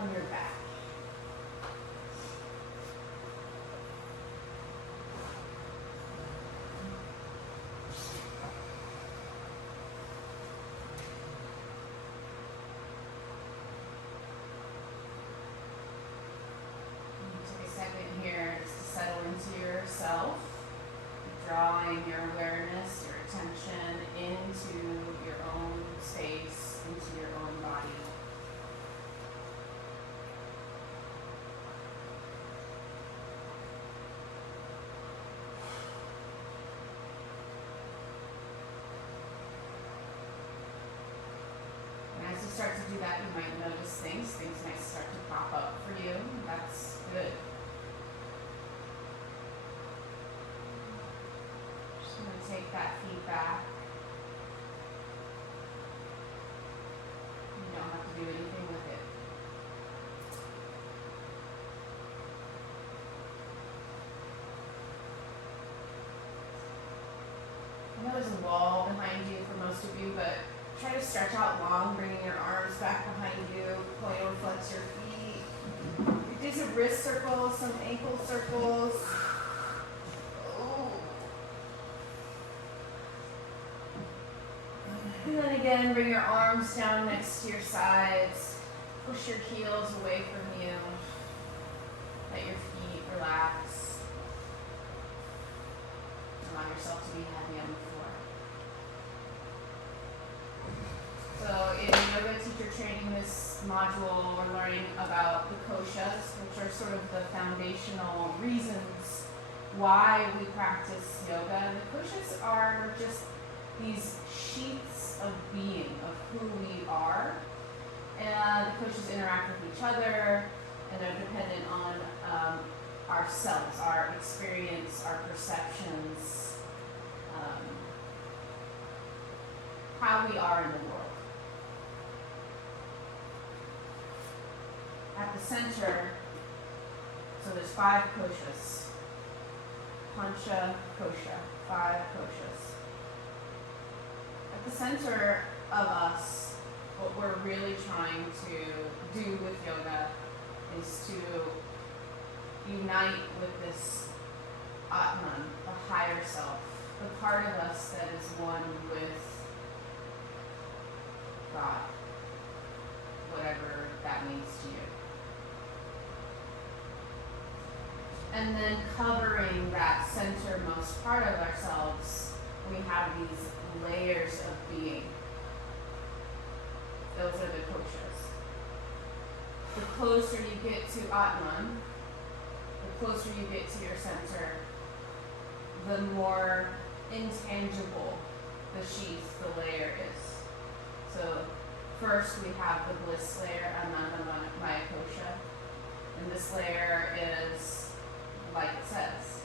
on your back. Take a second here just to settle into yourself, drawing your awareness, your attention into your own space, into your own body. And as you start to do that, you might notice things might start to pop up for you. That's good. Just going to take that feedback. You don't have to do anything with it. I know there's a wall behind you for most of you, but try to stretch out long, bringing your arms back behind you, point or flex your feet. Do some wrist circles, some ankle circles. And then again, bring your arms down next to your sides. Push your heels away from you. Let your feet relax. Allow yourself to be heavy on the floor. So in yoga teacher training, this module, we're learning about the Koshas, which are sort of the foundational reasons why we practice yoga. The Koshas are just these sheaths of being, of who we are. And the Koshas interact with each other, and they're dependent on ourselves, our experience, our perceptions, how we are in the world. At the center, so there's 5 Koshas. Pancha Kosha, 5 Koshas. At the center of us, what we're really trying to do with yoga is to unite with this Atman, the higher self, the part of us that is one with God, whatever that means to you. And then covering that centermost part of ourselves, we have these layers of being. Those are the Koshas. The closer you get to Atman, the closer you get to your center, the more intangible the sheath, the layer is. So first we have the bliss layer, Anandamaya Kosha. And this layer is, like it says,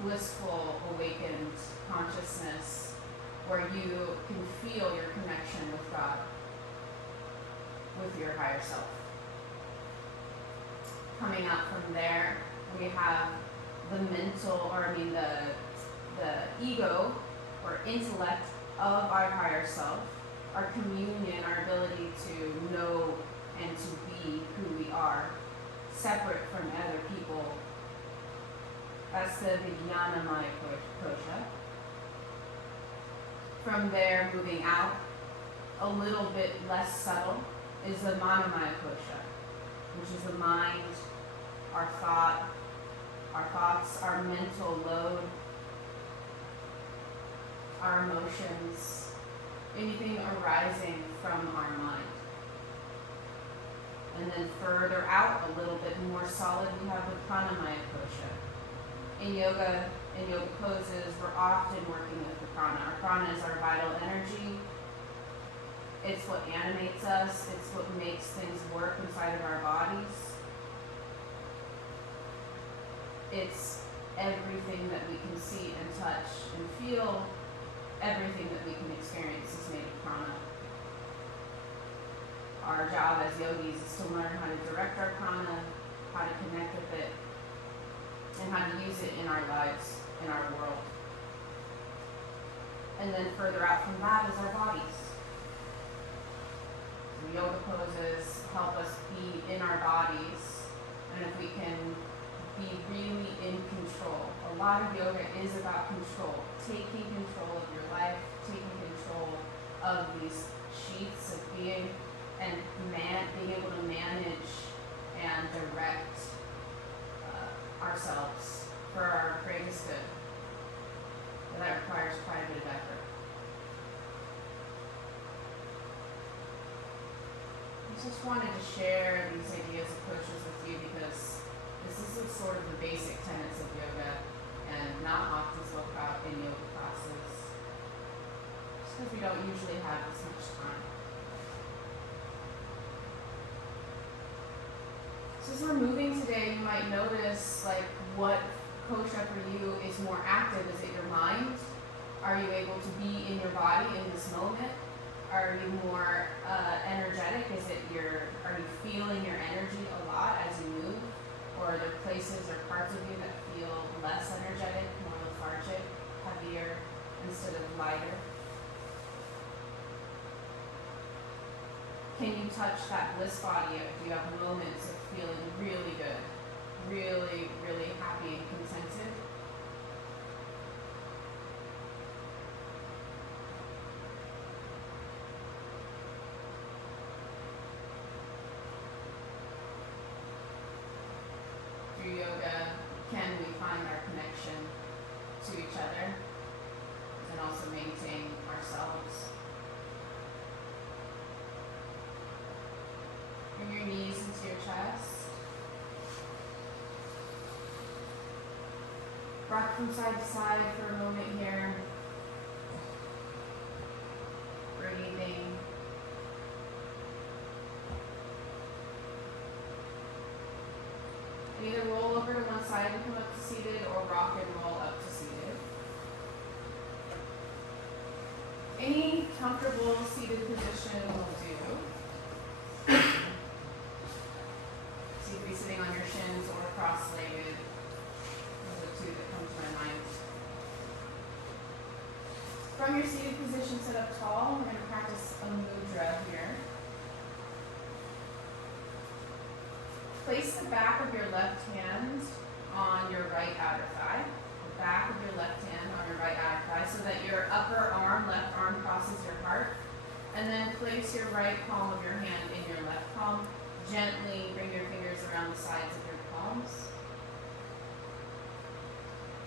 blissful, awakened consciousness, where you can feel your connection with God, with your higher self. Coming out from there, we have the mental, the ego or intellect of our higher self, our communion, our ability to know and to be who we are, separate from other people. That's the Vijnanamaya Kosha. From there, moving out, a little bit less subtle, is the Manomaya Kosha, which is the mind, our thoughts, our mental load, our emotions, anything arising from our mind. And then further out, a little bit more solid, we have the Pranamaya Kosha. In yoga poses, we're often working with the prana. Our prana is our vital energy. It's what animates us. It's what makes things work inside of our bodies. It's everything that we can see and touch and feel. Everything that we can experience is made of prana. Our job as yogis is to learn how to direct our prana, how to connect with it, and how to use it in our lives, in our world. And then further out from that is our bodies. So yoga poses help us be in our bodies, and if we can be really in control. A lot of yoga is about control, taking control of your life, taking control of these sheaths of being, and being able to manage and direct ourselves for our greatest good. But that requires quite a bit of effort. I just wanted to share these ideas of Koshas with you because this is sort of the basic tenets of yoga and not often spoke about in yoga classes. Just because we don't usually have this much time. So as we're moving today, you might notice like what kosha for you is more active. Is it your mind? Are you able to be in your body in this moment? Are you more energetic? Are you feeling your energy a lot as you move? Or are there places or parts of you that feel less energetic, more lethargic, heavier instead of lighter? Can you touch that bliss body? Do you have moments of feeling really good, really, really happy and contented? Through yoga, can we find our connection to each other and also maintain ourselves? Bring your knees into your chest. Rock from side to side for a moment here. Breathing. Either roll over to one side and come up to seated, or rock and roll up to seated. Any comfortable seated position will do. So you could be sitting on your shins or cross-legged. Those are the two that come to my mind. From your seated position, sit up tall. We're going to practice a mudra here. Place the back of your left hand on your right outer thigh. The back of your left hand on your right outer thigh so that your upper arm, left arm crosses your heart. And then place your right palm of your hand in your left palm. Gently bring your fingers around the sides of your palms.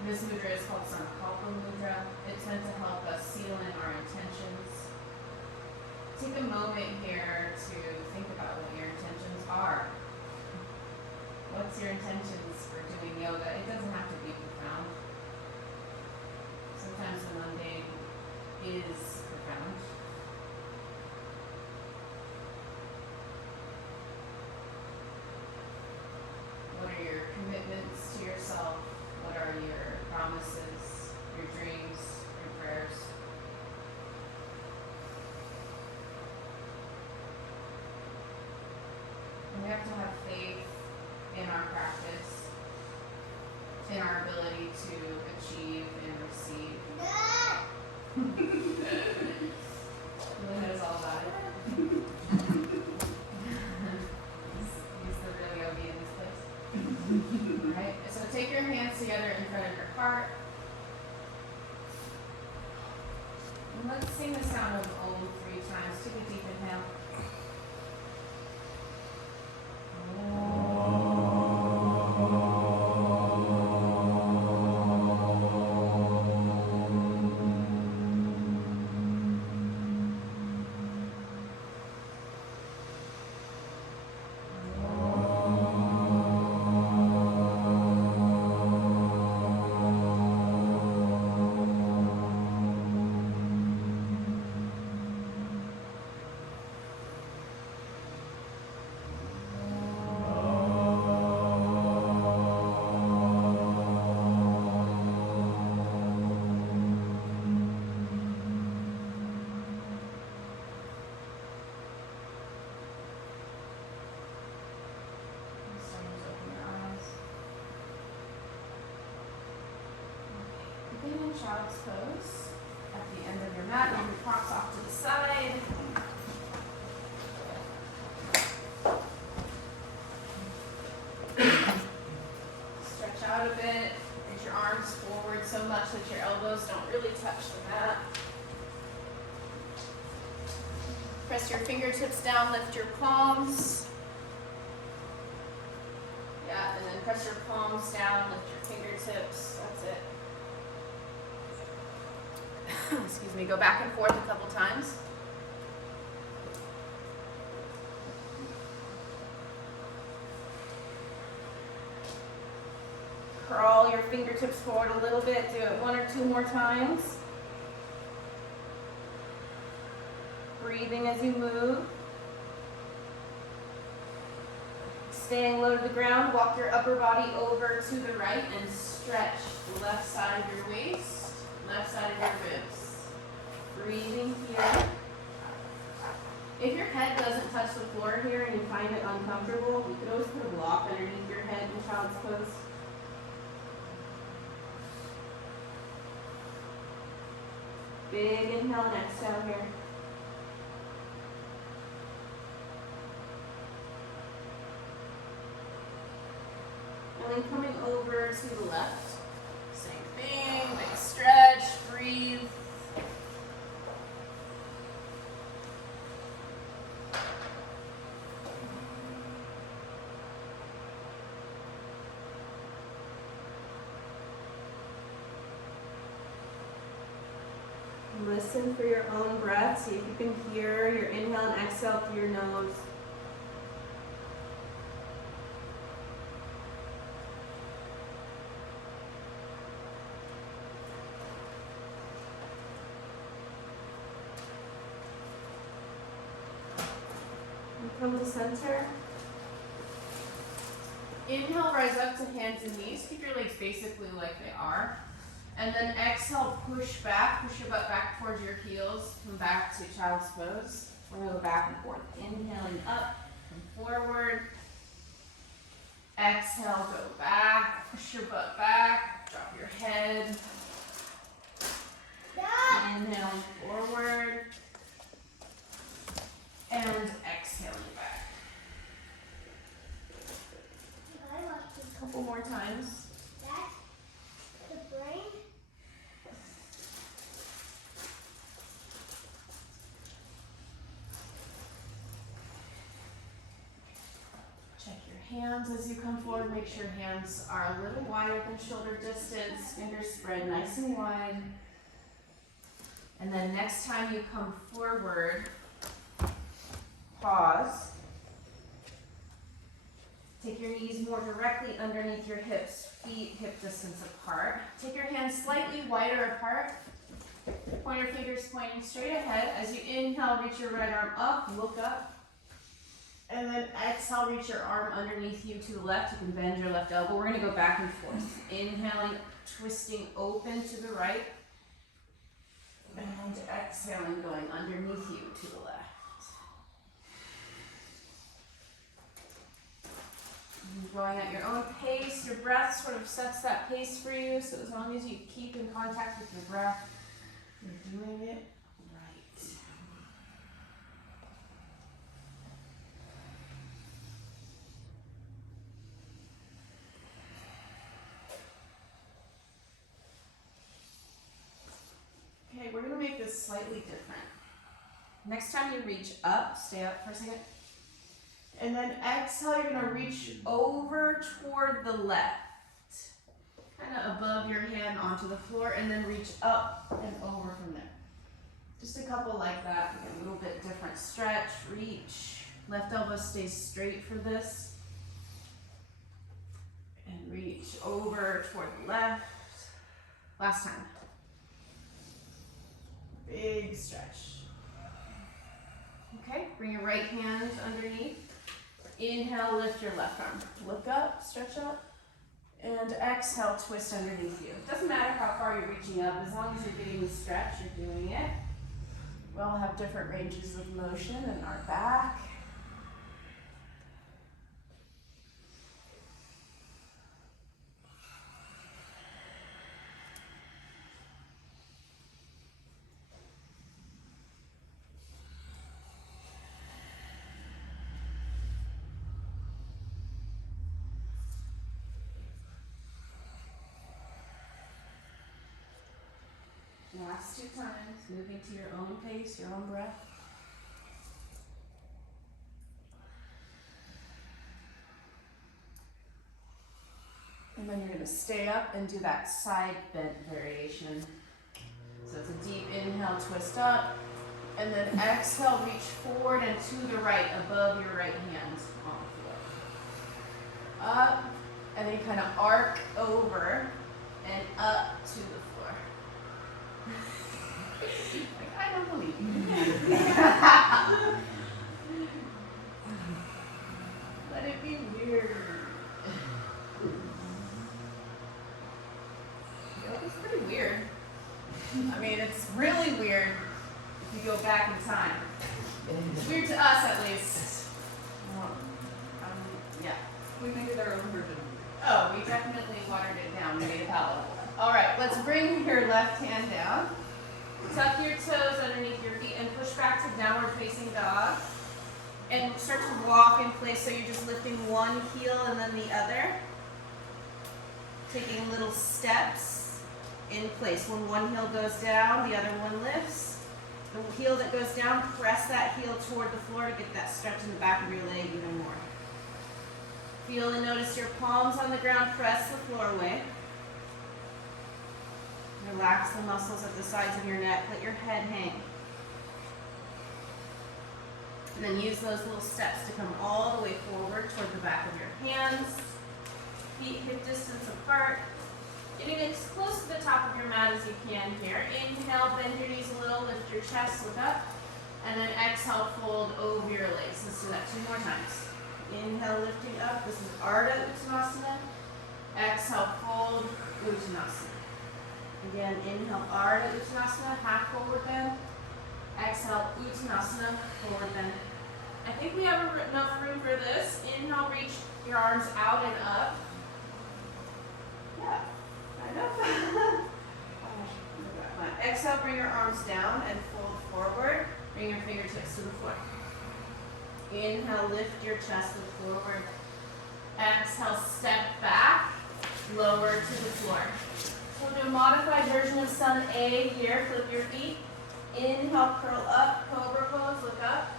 This mudra is called Sankalpa Mudra. It's meant to help us seal in our intentions. Take a moment here to think about what your intentions are. What's your intentions for doing yoga? It doesn't have to be profound. Sometimes the mundane is profound. What are your commitments to yourself? What are your promises, your dreams, your prayers? And we have to have faith in our practice, in our ability to achieve and receive. Who knows all about it? He's the real yogi in this place. Alright, so take your hands together in front of your heart. And let's sing the sound of Om 3 times. Take a deep inhale. Begin in child's pose. At the end of your mat, move your props off to the side. press your fingertips down, lift your palms. Yeah, and then press your palms down, lift your fingertips. That's it. Excuse me, go back and forth a couple times. Crawl your fingertips forward a little bit. Do it 1 or 2 more times. Breathing as you move. Staying low to the ground, walk your upper body over to the right and stretch the left side of your waist, left side of your ribs. Breathing here. If your head doesn't touch the floor here and you find it uncomfortable, you could always put a block underneath your head in child's pose. Big inhale and exhale here. And then coming over to the left. Same thing, big stretch, breathe. Listen for your own breath. See if you can hear your inhale and exhale through your nose. And come to center. Inhale, rise up to hands and knees. Keep your legs basically like they are. And then exhale, push back, push your butt back towards your heels. Come back to child's pose. We're going to go back and forth. Inhaling up and forward. Exhale, go back, push your butt back, drop your head. Inhaling forward. And exhaling back. A couple more times. The brain. Check your hands as you come forward. Make sure hands are a little wider than shoulder distance. Fingers spread nice and wide. And then next time you come forward, pause. Take your knees more directly underneath your hips, feet hip distance apart. Take your hands slightly wider apart. Pointer fingers pointing straight ahead. As you inhale, reach your right arm up, look up. And then exhale, reach your arm underneath you to the left. You can bend your left elbow. We're going to go back and forth. Inhaling, twisting open to the right. And exhaling, going underneath you to the left. Going at your own pace. Your breath sort of sets that pace for you. So as long as you keep in contact with your breath, you're doing it right. Okay, we're going to make this slightly different. Next time you reach up, stay up for a second. And then exhale, you're going to reach over toward the left. Kind of above your hand onto the floor, and then reach up and over from there. Just a couple like that. Again, a little bit different stretch, reach. Left elbow stays straight for this. And reach over toward the left. Last time. Big stretch. Okay, bring your right hand underneath. Inhale, lift your left arm. Look up, stretch up. And exhale, twist underneath you. It doesn't matter how far you're reaching up, as long as you're getting the stretch, you're doing it. We all have different ranges of motion in our back. Last 2 times, moving to your own pace, your own breath. gonna stay up and do that side bent variation. So it's a deep inhale, twist up, and then exhale, reach forward and to the right, above your right hand on the floor. Up, and then kind of arc over and up to the floor. Like, I don't believe you. Let it be weird. Yoga's pretty weird. I mean, it's really weird if you go back in time. It's weird to us, at least. Yeah. We made it our own version. Oh, we definitely watered it down and made it palatable. All right, let's bring your left hand down. Tuck your toes underneath your feet and push back to downward facing dog. And start to walk in place, so you're just lifting one heel and then the other. Taking little steps in place. When one heel goes down, the other one lifts. The heel that goes down, press that heel toward the floor to get that stretch in the back of your leg even more. Feel and notice your palms on the ground, press the floor away. Relax the muscles at the sides of your neck, let your head hang. And then use those little steps to come all the way forward toward the back of your hands. Feet hip distance apart. Getting as close to the top of your mat as you can here. Inhale, bend your knees a little, lift your chest, look up. And then exhale, fold over your legs. Let's do that 2 more times. Inhale, lifting up. This is Ardha Uttanasana. Exhale, fold, Uttanasana. Again, inhale, Ardha Uttanasana, half forward bend. Exhale, Uttanasana, forward bend. I think we have enough room for this. Inhale, reach your arms out and up. Yeah, enough. Exhale, bring your arms down and fold forward. Bring your fingertips to the floor. Inhale, lift your chest, look forward. Exhale, step back, lower to the floor. So we'll do a modified version of Sun A here. Flip your feet. Inhale, curl up, cobra pose, look up.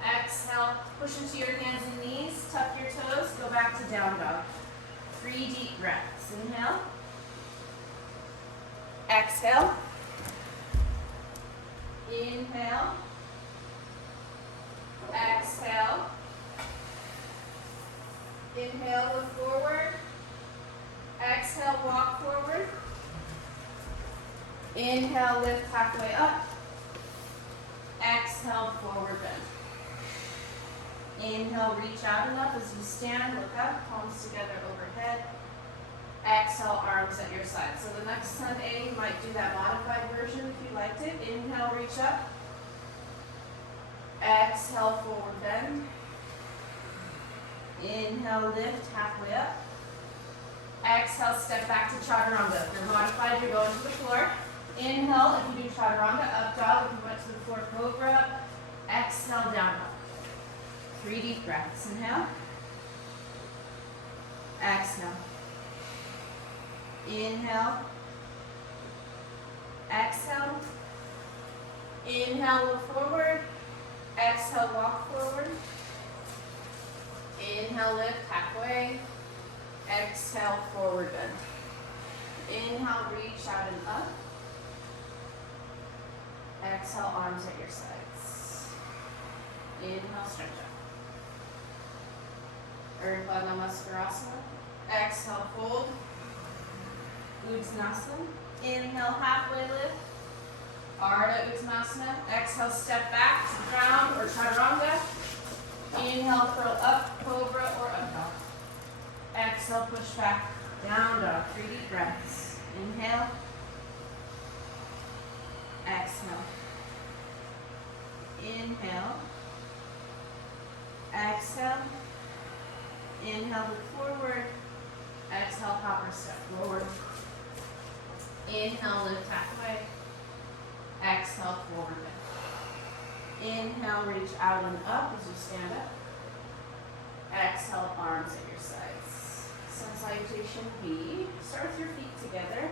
Exhale, push into your hands and knees, tuck your toes, go back to down dog. 3 deep breaths. Inhale. Exhale. Inhale. Exhale. Inhale, look forward. Exhale, walk forward. Inhale, lift halfway up. Exhale, forward bend. Inhale, reach out and up as you stand, look up, palms together overhead. Exhale, arms at your side. So the next Sun A, you might do that modified version if you liked it. Inhale, reach up. Exhale, forward bend. Inhale, lift halfway up. Exhale, step back to chaturanga. If you're modified, you're going to the floor. Inhale, if you do chaturanga, up dog. If you went to the floor, cobra. Exhale, down dog. 3 deep breaths. Inhale. Exhale. Inhale. Exhale. Inhale, look forward. Exhale, walk forward. Inhale, lift halfway. Exhale, forward bend. Inhale, reach out and up. Exhale, arms at your sides. Inhale, stretch up. Urdhva Namaskarasana. Exhale, fold. Uttanasana. Inhale, halfway lift. Ardha Uttanasana. Exhale, step back to ground or chaturanga. Inhale, curl up, cobra or up dog. Exhale, push back, down dog. 3 deep breaths. Inhale. Exhale. Inhale. Exhale. Inhale, look forward. Exhale, copper step forward. Inhale, lift halfway. Exhale, forward bend. Inhale, reach out and up as you stand up. Exhale, arms at your sides. Sun salutation B. Start with your feet together.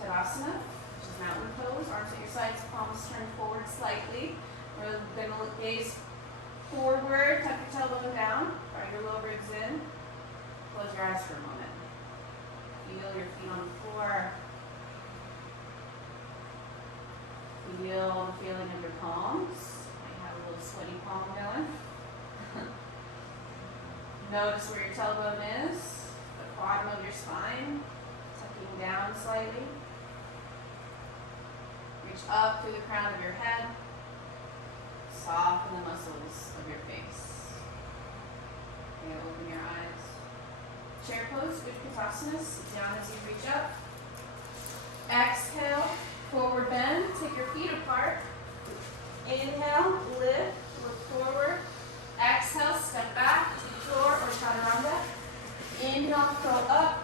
Tadasana, which is mountain pose. Arms at your sides, palms turned forward slightly. We're going to gaze forward, tuck your tailbone down, bring your low ribs in. Close your eyes for a moment. Feel your feet on the floor. Feel the feeling of your palms. Might have a little sweaty palm going. Notice where your tailbone is, the bottom of your spine, tucking down slightly. Reach up through the crown of your head. Soften the muscles of your face. And open your eyes. Chair pose, Utkatasana. Sit down as you reach up. Exhale, forward bend. Take your feet apart. Inhale, lift, look forward. Exhale, step back to the floor or chaturanga. Inhale, curl up.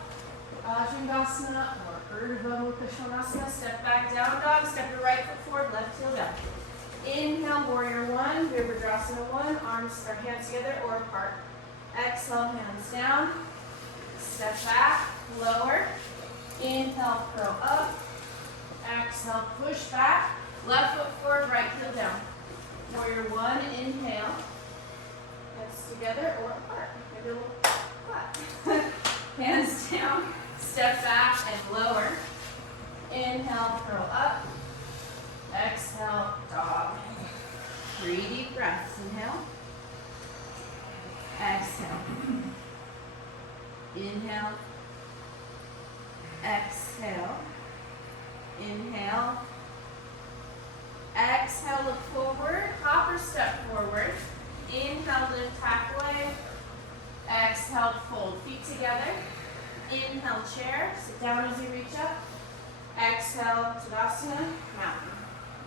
Ajnangasana or Urdhva Mukha Svanasana. Step back, down dog. Step your right foot forward, left heel down. Inhale, warrior one, Virabhadrasana one. Arms or hands together or apart. Exhale, hands down. Step back, lower. Inhale, curl up. Exhale, push back. Left foot forward, right heel down. Warrior one, inhale. Hands together or apart. Maybe a little flat. Hands down. Step back and lower. Inhale, curl up. Exhale, dog. 3 deep breaths. Inhale. Exhale. Inhale. Exhale. Inhale. Exhale, look forward. Hop or step forward. Inhale, lift halfway. Exhale, fold feet together. Inhale, chair. Sit down as you reach up. Exhale, Tadasana, mountain.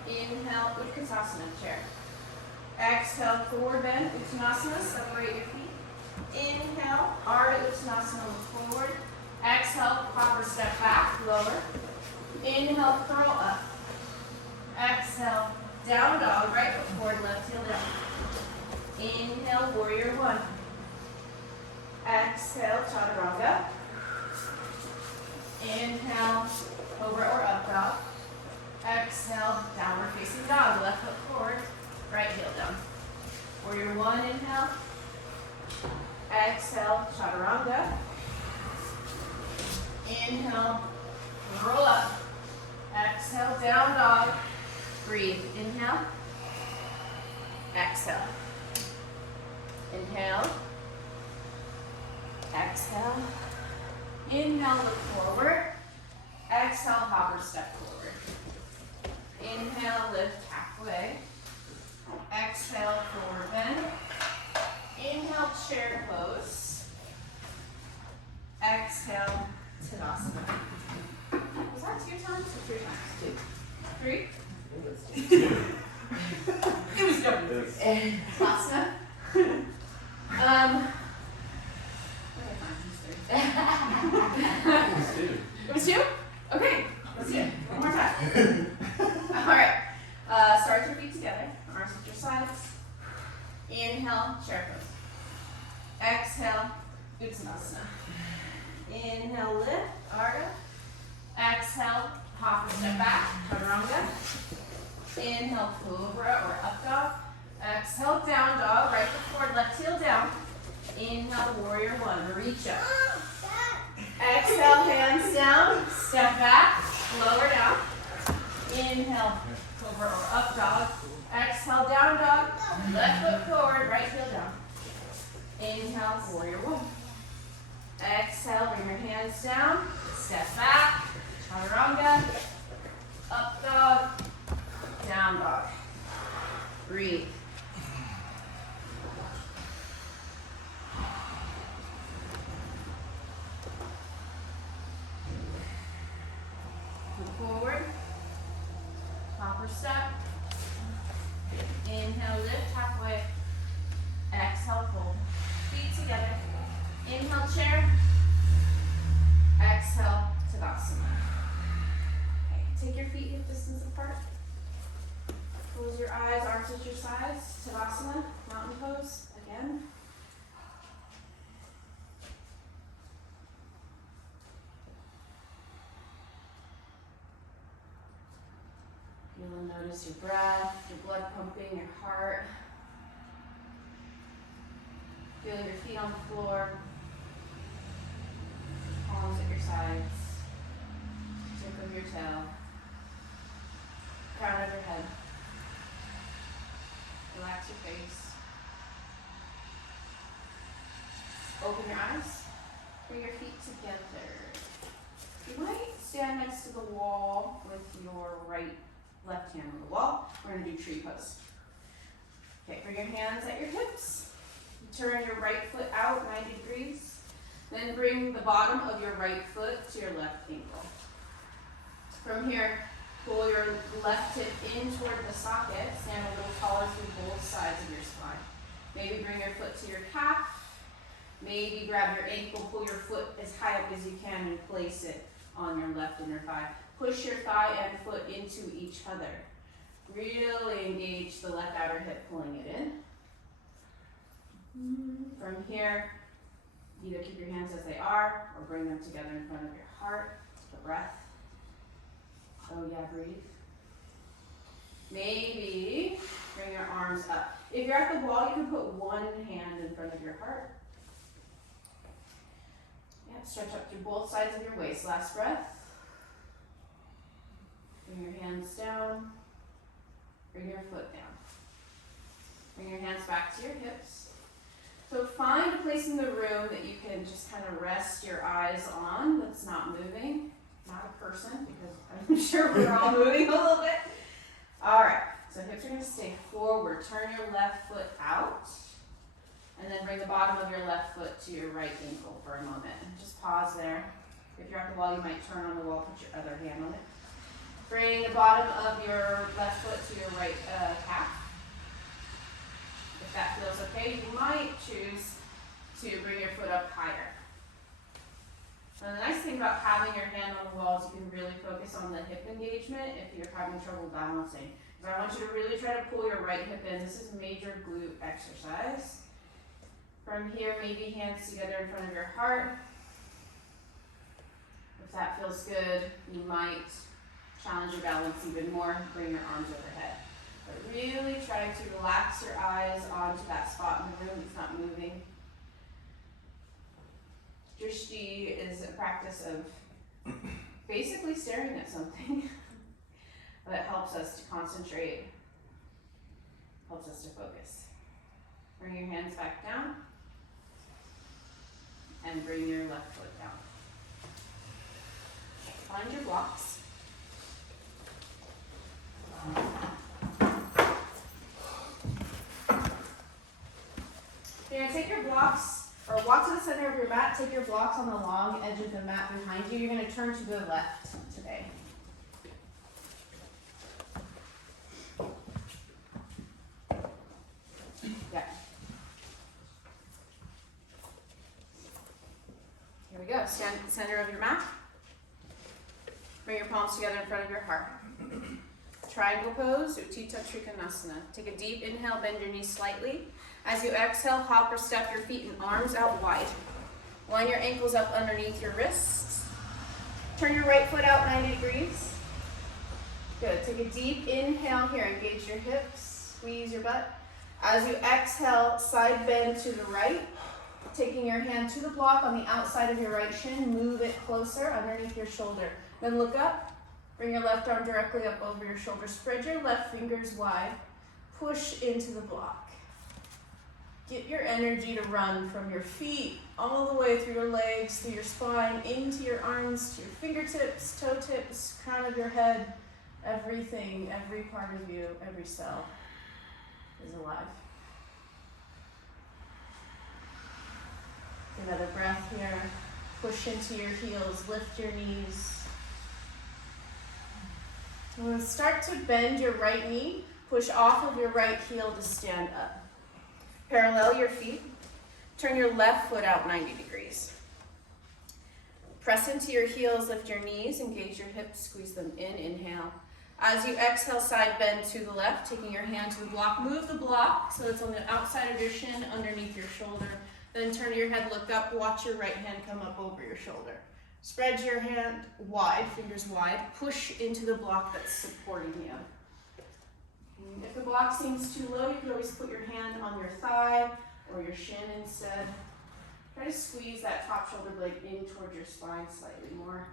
Inhale, Utkatasana, chair. Exhale, forward bend, Uttanasana, separate your feet. Inhale, Ardha Uttanasana, look forward. Exhale, proper step back, lower. Inhale, curl up. Exhale, down dog, right foot forward, left heel down. Inhale, warrior one. Exhale, chaturanga. Inhale, over or up dog. Exhale, downward facing dog, left foot forward, right heel down. Warrior one, inhale. Exhale, chaturanga. Inhale, roll up. Exhale, down dog. Breathe, inhale. Exhale. Inhale. Exhale. Inhale, look forward. Exhale, hop or step forward. Inhale, lift halfway. Exhale, forward bend. Inhale, chair pose. Exhale, Tadasana. Was that 2 times or 3 times? 2. 3? It was definitely 3. Tadasana. It was 2? Okay, let's do it. One more time. Alright. Start your feet together. Arms at your sides. Inhale, chair pose. Exhale, Uttanasana. Inhale, lift, Ardha. Exhale, hop or step back, chaturanga. Inhale, cobra or up dog. Exhale, down dog, right foot forward, left heel down. Inhale, warrior one, reach up. Exhale, hands down, step back, lower down. Inhale, cobra or up dog. Exhale, down dog, left foot forward, right heel down. Inhale, warrior one. Exhale, bring your hands down, step back, chaturanga, up dog, down dog. Breathe. Move forward, hop or step. Inhale, lift halfway. Exhale, fold. Feet together. Inhale, chair. Exhale, Tadasana. Okay, take your feet hip distance apart. Close your eyes, arms at your sides. Tadasana, mountain pose, again. You'll notice your breath, your blood pumping, your heart. Feeling your feet on the floor. Palms at your sides. Tip of your tail. Crown of your head. Relax your face. Open your eyes. Bring your feet together. You might stand next to the wall with your left hand on the wall. We're going to do tree pose. Okay, bring your hands at your hips. Turn your right foot out 90 degrees. Then bring the bottom of your right foot to your left ankle. From here, pull your left hip in toward the socket. Stand a little taller through both sides of your spine. Maybe bring your foot to your calf. Maybe grab your ankle, pull your foot as high up as you can and place it on your left inner thigh. Push your thigh and foot into each other. Really engage the left outer hip, pulling it in. From here, either keep your hands as they are or bring them together in front of your heart. Take a breath. Oh yeah, breathe. Maybe bring your arms up. If you're at the wall, you can put one hand in front of your heart. Yeah, stretch up through both sides of your waist. Last breath. Bring your hands down. Bring your foot down. Bring your hands back to your hips. So find a place in the room that you can just kind of rest your eyes on that's not moving. Not a person, because I'm sure we're all moving a little bit. All right, so hips are going to stay forward. Turn your left foot out. And then bring the bottom of your left foot to your right ankle for a moment. Just pause there. If you're at the wall, you might turn on the wall, put your other hand on it. Bring the bottom of your left foot to your right calf. If that feels okay, you might choose to bring your foot up higher. And the nice thing about having your hand on the wall is you can really focus on the hip engagement if you're having trouble balancing. So I want you to really try to pull your right hip in. This is major glute exercise. From here, maybe hands together in front of your heart. If that feels good, you might challenge your balance even more. Bring your arms overhead. But really try to relax your eyes onto that spot in the room that's not moving. Drishti is a practice of basically staring at something that helps us to concentrate, helps us to focus. Bring your hands back down and bring your left foot down. Find your blocks. You're going to take your blocks, or walk to the center of your mat, take your blocks on the long edge of the mat behind you. You're going to turn to the left today. Yeah. Here we go. Stand at the center of your mat. Bring your palms together in front of your heart. Triangle pose, Utthita Trikonasana. Take a deep inhale, bend your knees slightly. As you exhale, hop or step your feet and arms out wide. Line your ankles up underneath your wrists. Turn your right foot out 90 degrees. Good. Take a deep inhale here. Engage your hips. Squeeze your butt. As you exhale, side bend to the right. Taking your hand to the block on the outside of your right shin. Move it closer underneath your shoulder. Then look up. Bring your left arm directly up over your shoulder. Spread your left fingers wide. Push into the block. Get your energy to run from your feet all the way through your legs, through your spine, into your arms, to your fingertips, toe tips, crown of your head. Everything, every part of you, every cell is alive. Another breath here. Push into your heels, lift your knees. We'll start to bend your right knee. Push off of your right heel to stand up. Parallel your feet. Turn your left foot out 90 degrees. Press into your heels, lift your knees, engage your hips, squeeze them in, inhale. As you exhale, side bend to the left, taking your hand to the block. Move the block so it's on the outside of your shin, underneath your shoulder. Then turn your head, look up, watch your right hand come up over your shoulder. Spread your hand wide, fingers wide. Push into the block that's supporting you. If the block seems too low, you can always put your hand on your thigh or your shin instead. Try to squeeze that top shoulder blade in towards your spine slightly more.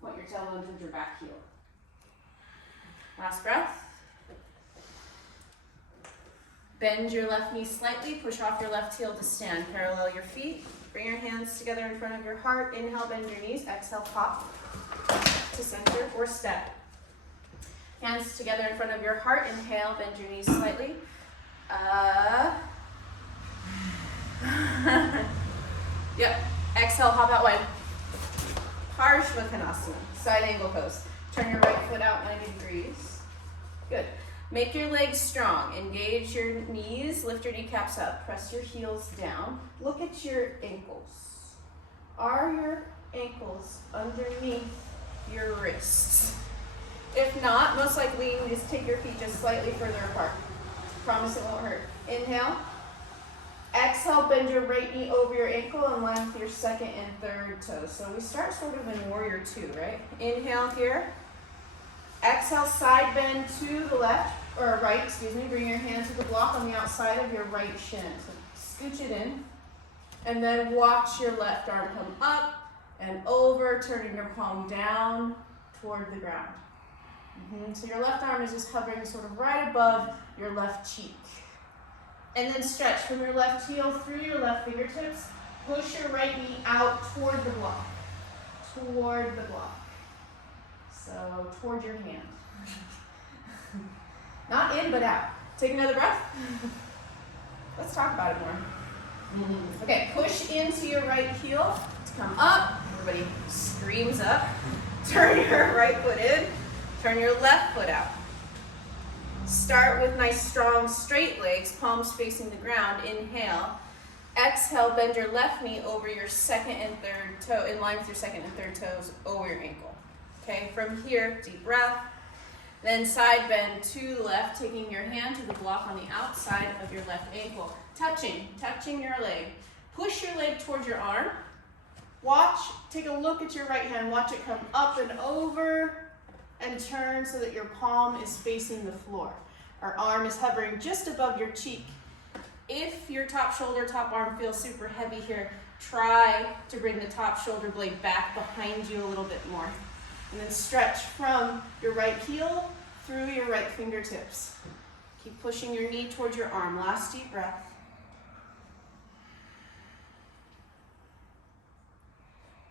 Point your tailbone towards your back heel. Last breath. Bend your left knee slightly, push off your left heel to stand. Parallel your feet. Bring your hands together in front of your heart. Inhale, bend your knees. Exhale, hop to center or step. Hands together in front of your heart. Inhale, bend your knees slightly. Yep. Exhale, hop out wide. Parshvakonasana, side angle pose. Turn your right foot out 90 degrees. Good. Make your legs strong. Engage your knees. Lift your kneecaps up. Press your heels down. Look at your ankles. Are your ankles underneath your wrists? If not, most likely you just take your feet just slightly further apart. Promise it won't hurt. Inhale. Exhale, bend your right knee over your ankle and line with your second and third toes. So we start sort of in warrior two, right? Inhale here. Exhale, side bend to the left, or right, excuse me. Bring your hand to the block on the outside of your right shin. So scooch it in. And then watch your left arm come up and over, turning your palm down toward the ground. So your left arm is just hovering sort of right above your left cheek. And then stretch from your left heel through your left fingertips. Push your right knee out toward the block. Toward the block. So toward your hand. Not in, but out. Take another breath. Let's talk about it more. Okay, push into your right heel to come up. Everybody screams up. Turn your right foot in. Turn your left foot out. Start with nice, strong, straight legs, palms facing the ground. Inhale. Exhale, bend your left knee over your second and third toe, in line with your second and third toes over your ankle. Okay, from here, deep breath. Then side bend to the left, taking your hand to the block on the outside of your left ankle. Touching your leg. Push your leg towards your arm. Take a look at your right hand. Watch it come up and over and turn so that your palm is facing the floor. Our arm is hovering just above your cheek. If your top shoulder, top arm feels super heavy here, try to bring the top shoulder blade back behind you a little bit more. And then stretch from your right heel through your right fingertips. Keep pushing your knee towards your arm. Last deep breath.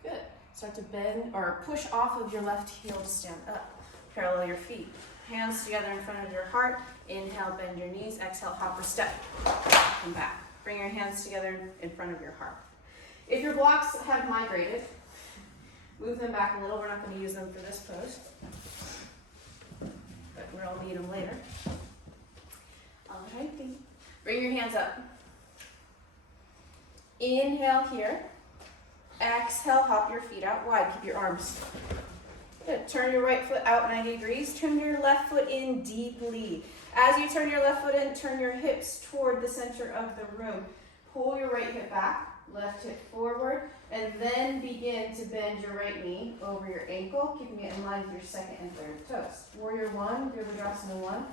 Good. Start to bend or push off of your left heel to stand up. Parallel your feet. Hands together in front of your heart. Inhale, bend your knees. Exhale, hop or step. Come back. Bring your hands together in front of your heart. If your blocks have migrated, move them back a little. We're not going to use them for this pose, but we'll need them later. Alrighty. Bring your hands up. Inhale here. Exhale, hop your feet out wide. Keep your arms. Good. Turn your right foot out 90 degrees. Turn your left foot in deeply. As you turn your left foot in, turn your hips toward the center of the room. Pull your right hip back, left hip forward, and then begin to bend your right knee over your ankle, keeping it in line with your second and third toes. Warrior one, Virabhadrasana one.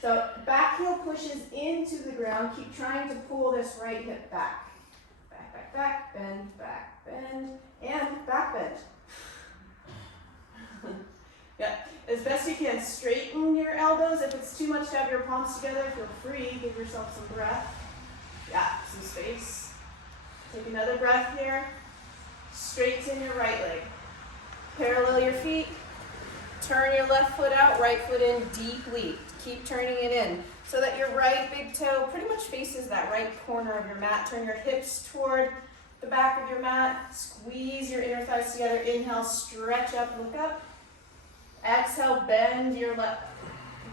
So back heel pushes into the ground. Keep trying to pull this right hip back. Back, bend, and back bend. Yeah, as best you can, straighten your elbows. If it's too much to have your palms together, feel free, give yourself some breath. Yeah, some space. Take another breath here. Straighten your right leg. Parallel your feet. Turn your left foot out, right foot in deeply. Keep turning it in so that your right big toe pretty much faces that right corner of your mat. Turn your hips toward the back of your mat. Squeeze your inner thighs together. Inhale, stretch up, look up. Exhale, bend your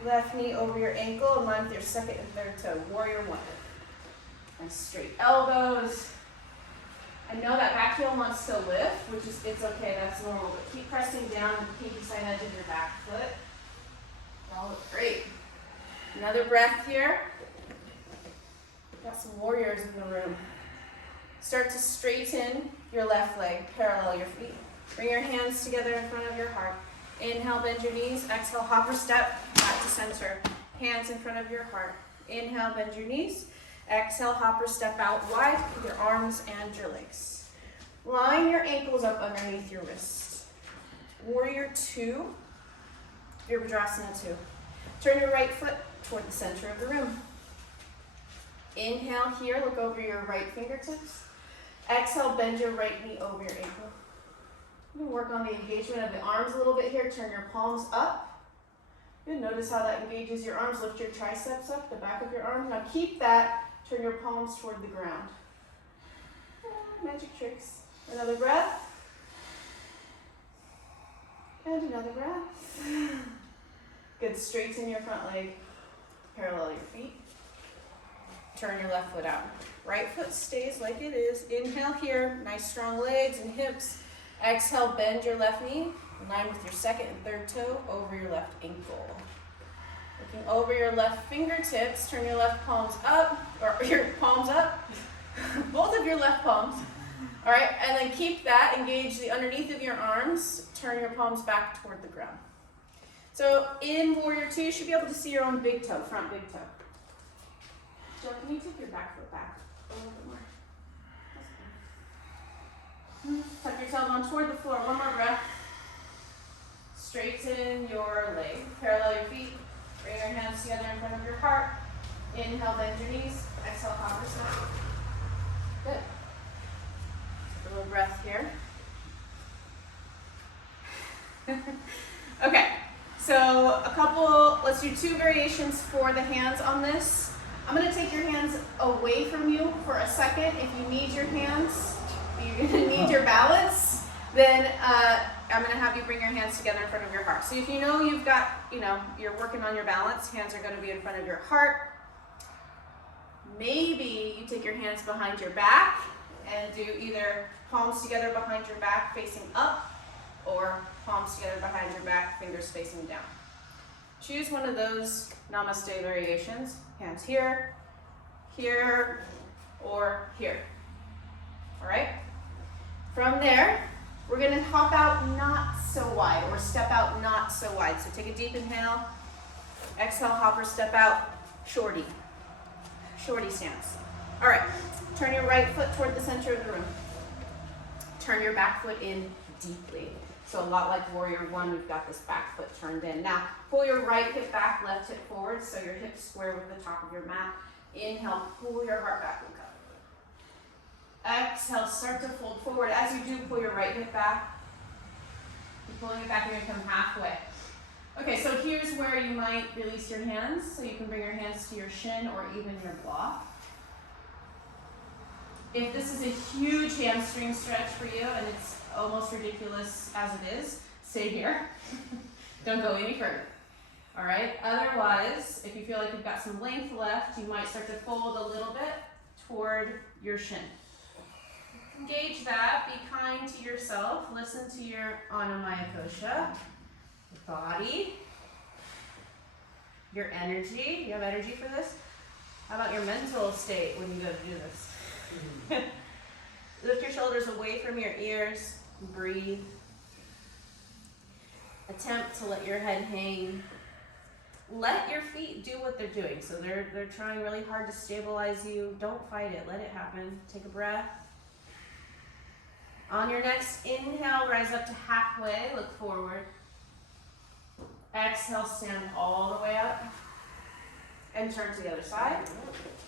left knee over your ankle in line with your second and third toe. Warrior one. Nice straight elbows. I know that back heel wants to lift, which is, it's okay, that's normal, but keep pressing down with the pinky side edge of your back foot. That'll look great. Another breath here. Got some warriors in the room. Start to straighten your left leg, parallel your feet. Bring your hands together in front of your heart. Inhale, bend your knees. Exhale, hop or step back to center. Hands in front of your heart. Inhale, bend your knees. Exhale, hopper, step out wide with your arms and your legs. Line your ankles up underneath your wrists. Warrior 2, Virabhadrasana 2. Turn your right foot toward the center of the room. Inhale here, look over your right fingertips. Exhale, bend your right knee over your ankle. You can work on the engagement of the arms a little bit here. Turn your palms up. Good. Notice how that engages your arms. Lift your triceps up, the back of your arms. Now keep that. Turn your palms toward the ground. Magic tricks. Another breath. And another breath. Good. Straighten your front leg. Parallel your feet. Turn your left foot out. Right foot stays like it is. Inhale here. Nice strong legs and hips. Exhale, bend your left knee. Line with your second and third toe over your left ankle. Looking over your left fingertips, turn your left palms up, or your palms up. Both of your left palms. All right, and then keep that. Engage the underneath of your arms. Turn your palms back toward the ground. So in Warrior 2, you should be able to see your own big toe, front big toe. Jill, can you take your back foot back a little bit more? Tuck your tailbone toward the floor. One more breath. Straighten your leg. Parallel your feet. Bring your hands together in front of your heart. Inhale, bend your knees. Exhale, hopper step. Good. Take a little breath here. Okay, so let's do 2 variations for the hands on this. I'm going to take your hands away from you for a second. If you need your hands, you're going to need your balance, then I'm going to have you bring your hands together in front of your heart. So if you know you've got, you're working on your balance, hands are going to be in front of your heart. Maybe you take your hands behind your back and do either palms together behind your back facing up or palms together behind your back, fingers facing down. Choose one of those namaste variations. Hands here, here, or here. All right? From there, we're going to hop out not so wide or step out not so wide. So take a deep inhale. Exhale, hopper, step out, shorty. Shorty stance. All right, turn your right foot toward the center of the room. Turn your back foot in deeply. So a lot like Warrior 1, we've got this back foot turned in. Now, pull your right hip back, left hip forward, so your hips square with the top of your mat. Inhale, pull your heart back, look up. Exhale, start to fold forward. As you do, pull your right hip back. You're pulling it back, you're gonna come halfway. Okay, so here's where you might release your hands. So you can bring your hands to your shin or even your block. If this is a huge hamstring stretch for you and it's almost ridiculous as it is, stay here. Don't go any further. All right, otherwise, if you feel like you've got some length left, you might start to fold a little bit toward your shin. Engage that, be kind to yourself, listen to your Annamaya Kosha, your body, your energy. You have energy for this? How about your mental state when you go to do this? Lift your shoulders away from your ears, breathe. Attempt to let your head hang. Let your feet do what they're doing. So they're trying really hard to stabilize you. Don't fight it, let it happen. Take a breath. On your next inhale, rise up to halfway, look forward. Exhale, stand all the way up. And turn to the other side.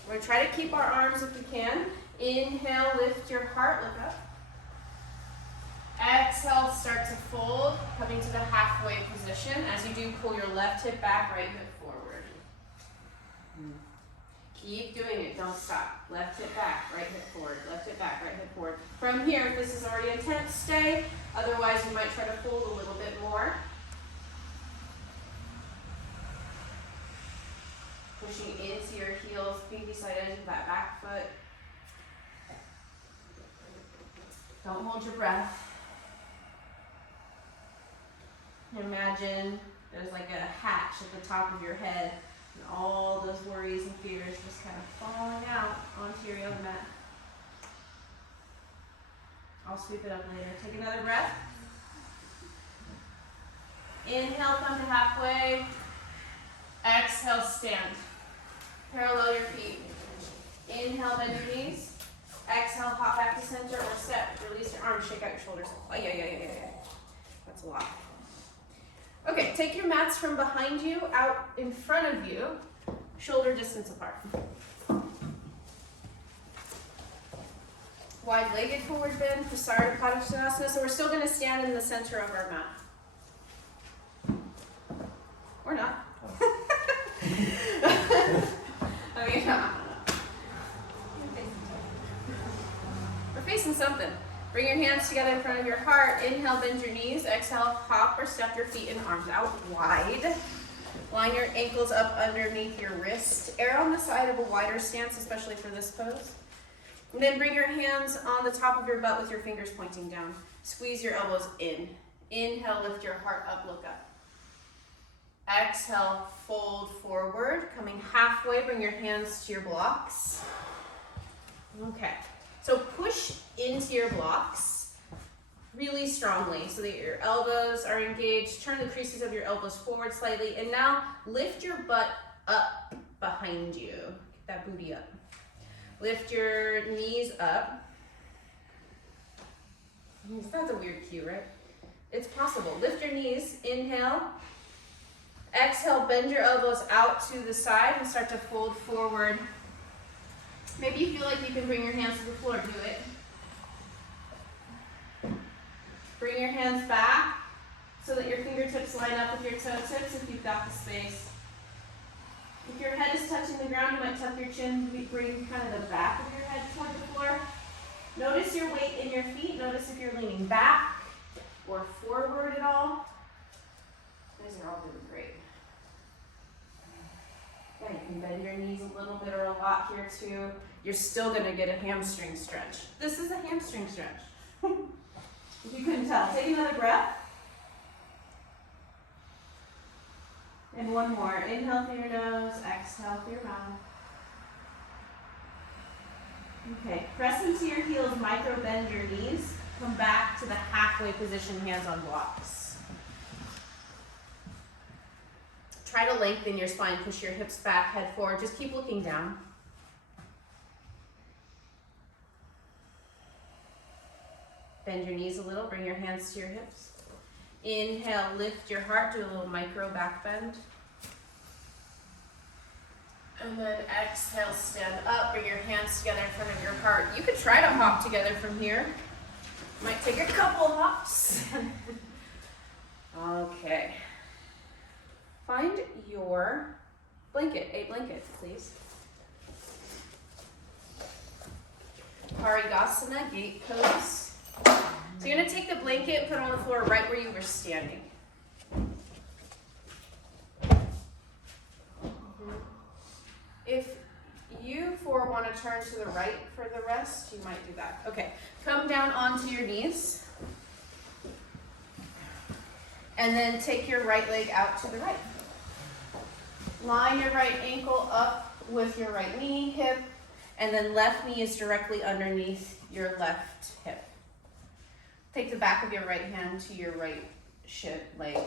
We're going to try to keep our arms if we can. Inhale, lift your heart, look up. Exhale, start to fold, coming to the halfway position. As you do, pull your left hip back, right hip forward. Keep doing it, don't stop. Left hip back, right hip forward. Left hip back, right hip forward. From here, if this is already intense, stay. Otherwise, you might try to fold a little bit more. Pushing into your heels, pinky side edge of that back foot. Don't hold your breath. Imagine there's like a hatch at the top of your head and all those worries and fears just kind of falling out onto your yoga mat. I'll sweep it up later. Take another breath. Inhale, come to halfway. Exhale, stand. Parallel your feet. Inhale, bend your knees. Exhale, hop back to center or step. Release your arms, shake out your shoulders. Oh, yeah. That's a lot. Okay, take your mats from behind you out in front of you, shoulder distance apart. Wide-legged forward bend, Prasarita Padasana. So we're still going to stand in the center of our mat. Or not. I mean, we're facing something. Bring your hands together in front of your heart. Inhale, bend your knees. Exhale, hop or step your feet and arms out wide. Line your ankles up underneath your wrist. Err on the side of a wider stance, especially for this pose. And then bring your hands on the top of your butt with your fingers pointing down. Squeeze your elbows in. Inhale, lift your heart up, look up. Exhale, fold forward. Coming halfway, bring your hands to your blocks. Okay. So push into your blocks really strongly so that your elbows are engaged. Turn the creases of your elbows forward slightly. And now lift your butt up behind you. Get that booty up. Lift your knees up. That's a weird cue, right? It's possible. Lift your knees. Inhale. Exhale, bend your elbows out to the side and start to fold forward. Maybe you feel like you can bring your hands to the floor. Do it. Bring your hands back so that your fingertips line up with your toe tips if you've got the space. If your head is touching the ground, you might tuck your chin, bring kind of the back of your head toward the floor. Notice your weight in your feet. Notice if you're leaning back or forward at all. These are all doing great. Yeah, you can bend your knees a little bit or a lot here too. You're still going to get a hamstring stretch. This is a hamstring stretch. If you couldn't tell, take another breath. And one more. Inhale through your nose, exhale through your mouth. Okay, press into your heels, micro bend your knees. Come back to the halfway position, hands on blocks. Try to lengthen your spine, push your hips back, head forward. Just keep looking down. Bend your knees a little, bring your hands to your hips. Inhale, lift your heart, do a little micro back bend. And then exhale, stand up, bring your hands together in front of your heart. You could try to hop together from here. Might take a couple hops. Okay. Find your blanket, a blanket, please. Parigasana, gate pose. So you're gonna take the blanket and put it on the floor right where you were standing. If you four want to turn to the right for the rest, you might do that. Okay, come down onto your knees. And then take your right leg out to the right. Line your right ankle up with your right knee, hip, and then left knee is directly underneath your left hip. Take the back of your right hand to your right shin leg.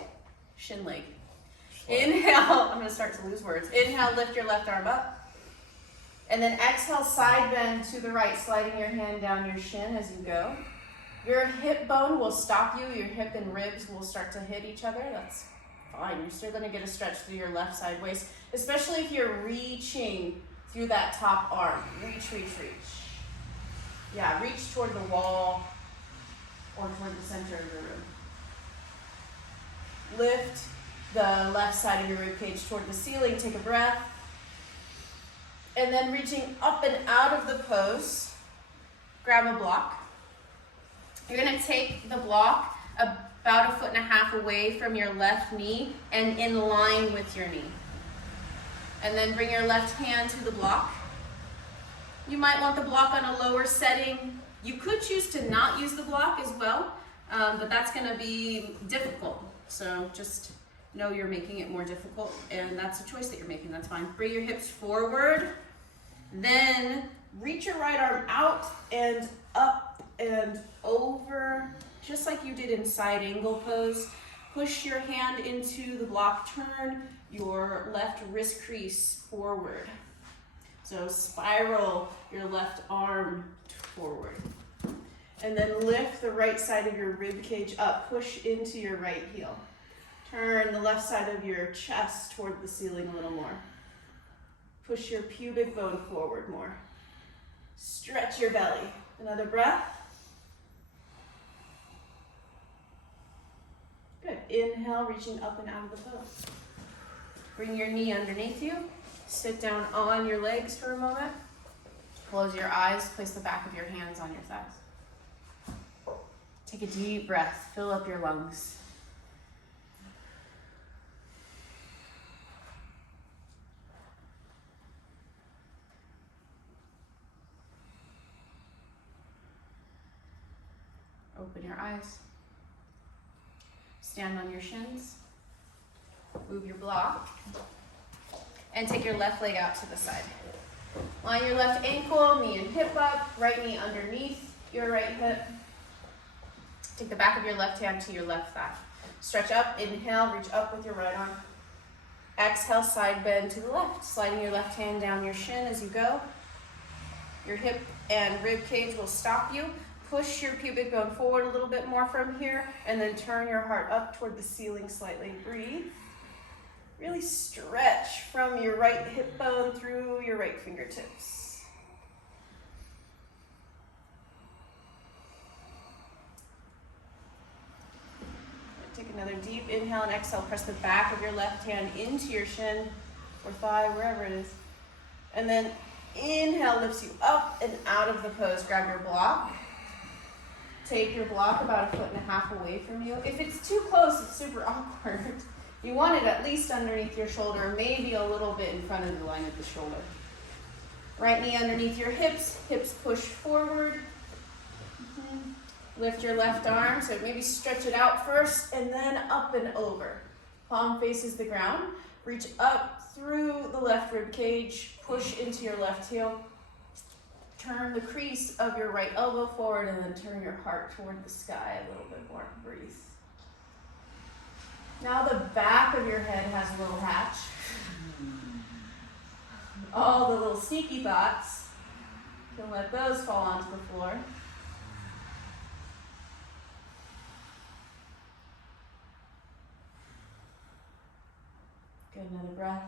Inhale, I'm going to start to lose words. Inhale, lift your left arm up. And then exhale, side bend to the right, sliding your hand down your shin as you go. Your hip bone will stop you. Your hip and ribs will start to hit each other. That's fine. You're still going to get a stretch through your left side waist, especially if you're reaching through that top arm. Reach, reach, reach. Yeah, reach toward the wall or toward the center of the room. Lift the left side of your rib cage toward the ceiling. Take a breath. And then reaching up and out of the pose, grab a block. You're going to take the block about 1.5 feet away from your left knee and in line with your knee. And then bring your left hand to the block. You might want the block on a lower setting. You could choose to not use the block as well, but that's going to be difficult. So just know you're making it more difficult, and that's a choice that you're making. That's fine. Bring your hips forward. Then reach your right arm out and up and over, just like you did in side angle pose. Push your hand into the block. Turn your left wrist crease forward. So spiral your left arm forward. And then lift the right side of your rib cage up. Push into your right heel. Turn the left side of your chest toward the ceiling a little more. Push your pubic bone forward more. Stretch your belly. Another breath. Good. Inhale, reaching up and out of the pose. Bring your knee underneath you. Sit down on your legs for a moment. Close your eyes. Place the back of your hands on your thighs. Take a deep breath. Fill up your lungs. Open your eyes. Stand on your shins. Move your block. And take your left leg out to the side. Line your left ankle, knee and hip up, right knee underneath your right hip. Take the back of your left hand to your left thigh. Stretch up, inhale, reach up with your right arm. Exhale, side bend to the left, sliding your left hand down your shin as you go. Your hip and rib cage will stop you. Push your pubic bone forward a little bit more from here, and then turn your heart up toward the ceiling slightly. Breathe. Really stretch from your right hip bone through your right fingertips. Take another deep inhale and exhale. Press the back of your left hand into your shin or thigh, wherever it is. And then inhale lifts you up and out of the pose. Grab your block. Take your block about 1.5 feet away from you. If it's too close, it's super awkward. You want it at least underneath your shoulder, maybe a little bit in front of the line of the shoulder. Right knee underneath your hips, hips push forward. Lift your left arm, so maybe stretch it out first and then up and over. Palm faces the ground. Reach up through the left rib cage, push into your left heel. Turn the crease of your right elbow forward and then turn your heart toward the sky a little bit more. Breathe. Now the back of your head has a little hatch. All the little sneaky thoughts, you can let those fall onto the floor. Good, another breath.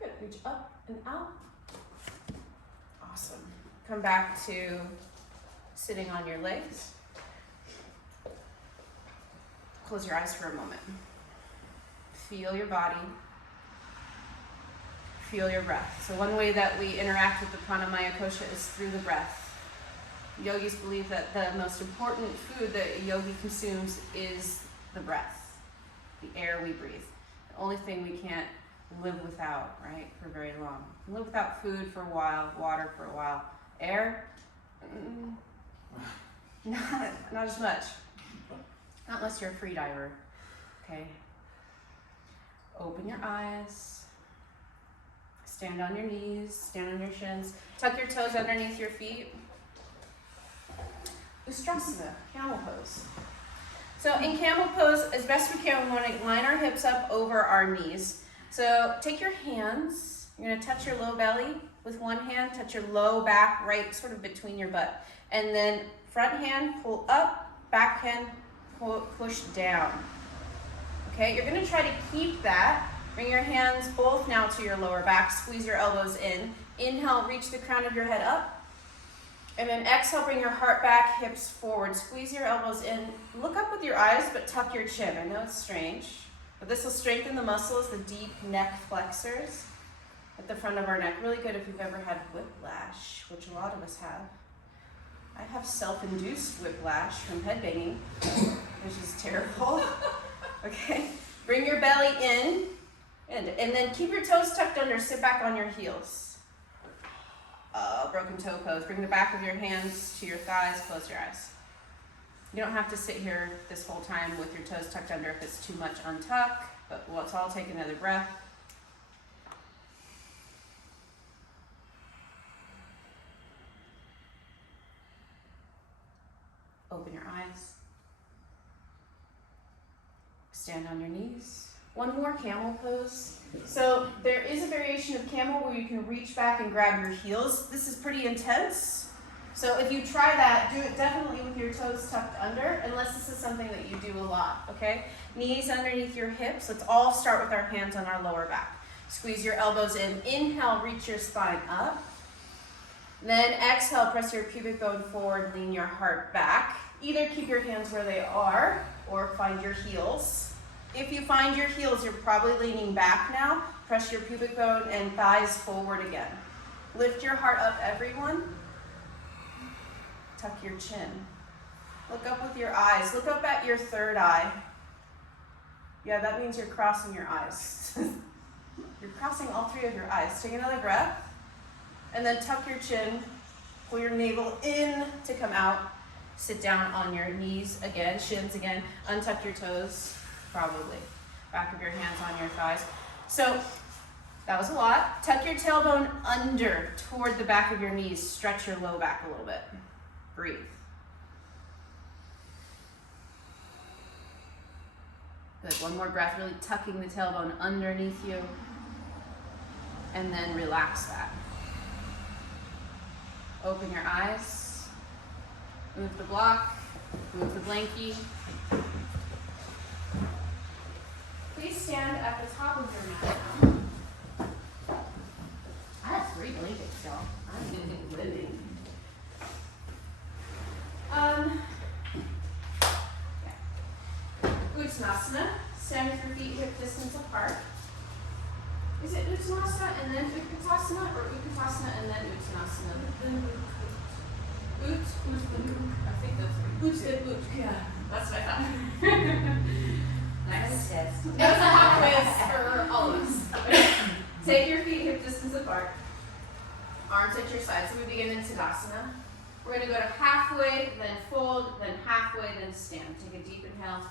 Good, reach up and out. Awesome. Come back to sitting on your legs. Close your eyes for a moment. Feel your body. Feel your breath. So one way that we interact with the pranamaya kosha is through the breath. Yogis believe that the most important food that a yogi consumes is the breath, the air we breathe. The only thing we can't live without, right, for very long. We can live without food for a while, water for a while. Air, not as much. Not unless you're a free diver, okay? Open your eyes. Stand on your knees, stand on your shins. Tuck your toes underneath your feet. Ustrasana, camel pose. So in camel pose, as best we can, we want to line our hips up over our knees. So take your hands, you're going to touch your low belly with one hand, touch your low back right sort of between your butt. And then front hand, pull up, back hand, push down. Okay, you're going to try to keep that. Bring your hands both now to your lower back, squeeze your elbows in. Inhale, reach the crown of your head up. And then exhale, bring your heart back, hips forward. Squeeze your elbows in. Look up with your eyes, but tuck your chin. I know it's strange, but this will strengthen the muscles, the deep neck flexors at the front of our neck. Really good if you've ever had whiplash, which a lot of us have. I have self-induced whiplash from headbanging, which is terrible. Okay, bring your belly in, and then keep your toes tucked under. Sit back on your heels. Broken toe pose. Bring the back of your hands to your thighs. Close your eyes. You don't have to sit here this whole time with your toes tucked under if it's too much untuck, but let's all take another breath. Open your eyes. Stand on your knees. One more camel pose. So there is a variation of camel where you can reach back and grab your heels. This is pretty intense. So if you try that, do it definitely with your toes tucked under, unless this is something that you do a lot, okay? Knees underneath your hips. Let's all start with our hands on our lower back. Squeeze your elbows in. Inhale, reach your spine up. Then exhale, press your pubic bone forward, lean your heart back. Either keep your hands where they are or find your heels. If you find your heels, you're probably leaning back now. Press your pubic bone and thighs forward again. Lift your heart up, everyone. Tuck your chin. Look up with your eyes. Look up at your third eye. Yeah, that means you're crossing your eyes. You're crossing all three of your eyes. Take another breath. And then tuck your chin. Pull your navel in to come out. Sit down on your knees again, shins again. Untuck your toes. Probably. Back of your hands on your thighs. So that was a lot. Tuck your tailbone under toward the back of your knees. Stretch your low back a little bit. Breathe. Good. One more breath, really tucking the tailbone underneath you. And then relax that. Open your eyes. Move the block. Move the blankie. Please stand at the top of your mat now. I have 3 blankets, y'all. I'm living. Uttanasana. Stand with your feet hip distance apart. Is it Uttanasana and then Utkatasana, or Utkatasana and then Uttanasana? I think that's yeah. That's what I thought. Nice. That's a hot quiz for all of us. Take your feet hip distance apart. Arms at your sides. So we begin in Tadasana. We're going to go to halfway, then fold, then halfway, then stand. Take a deep inhale.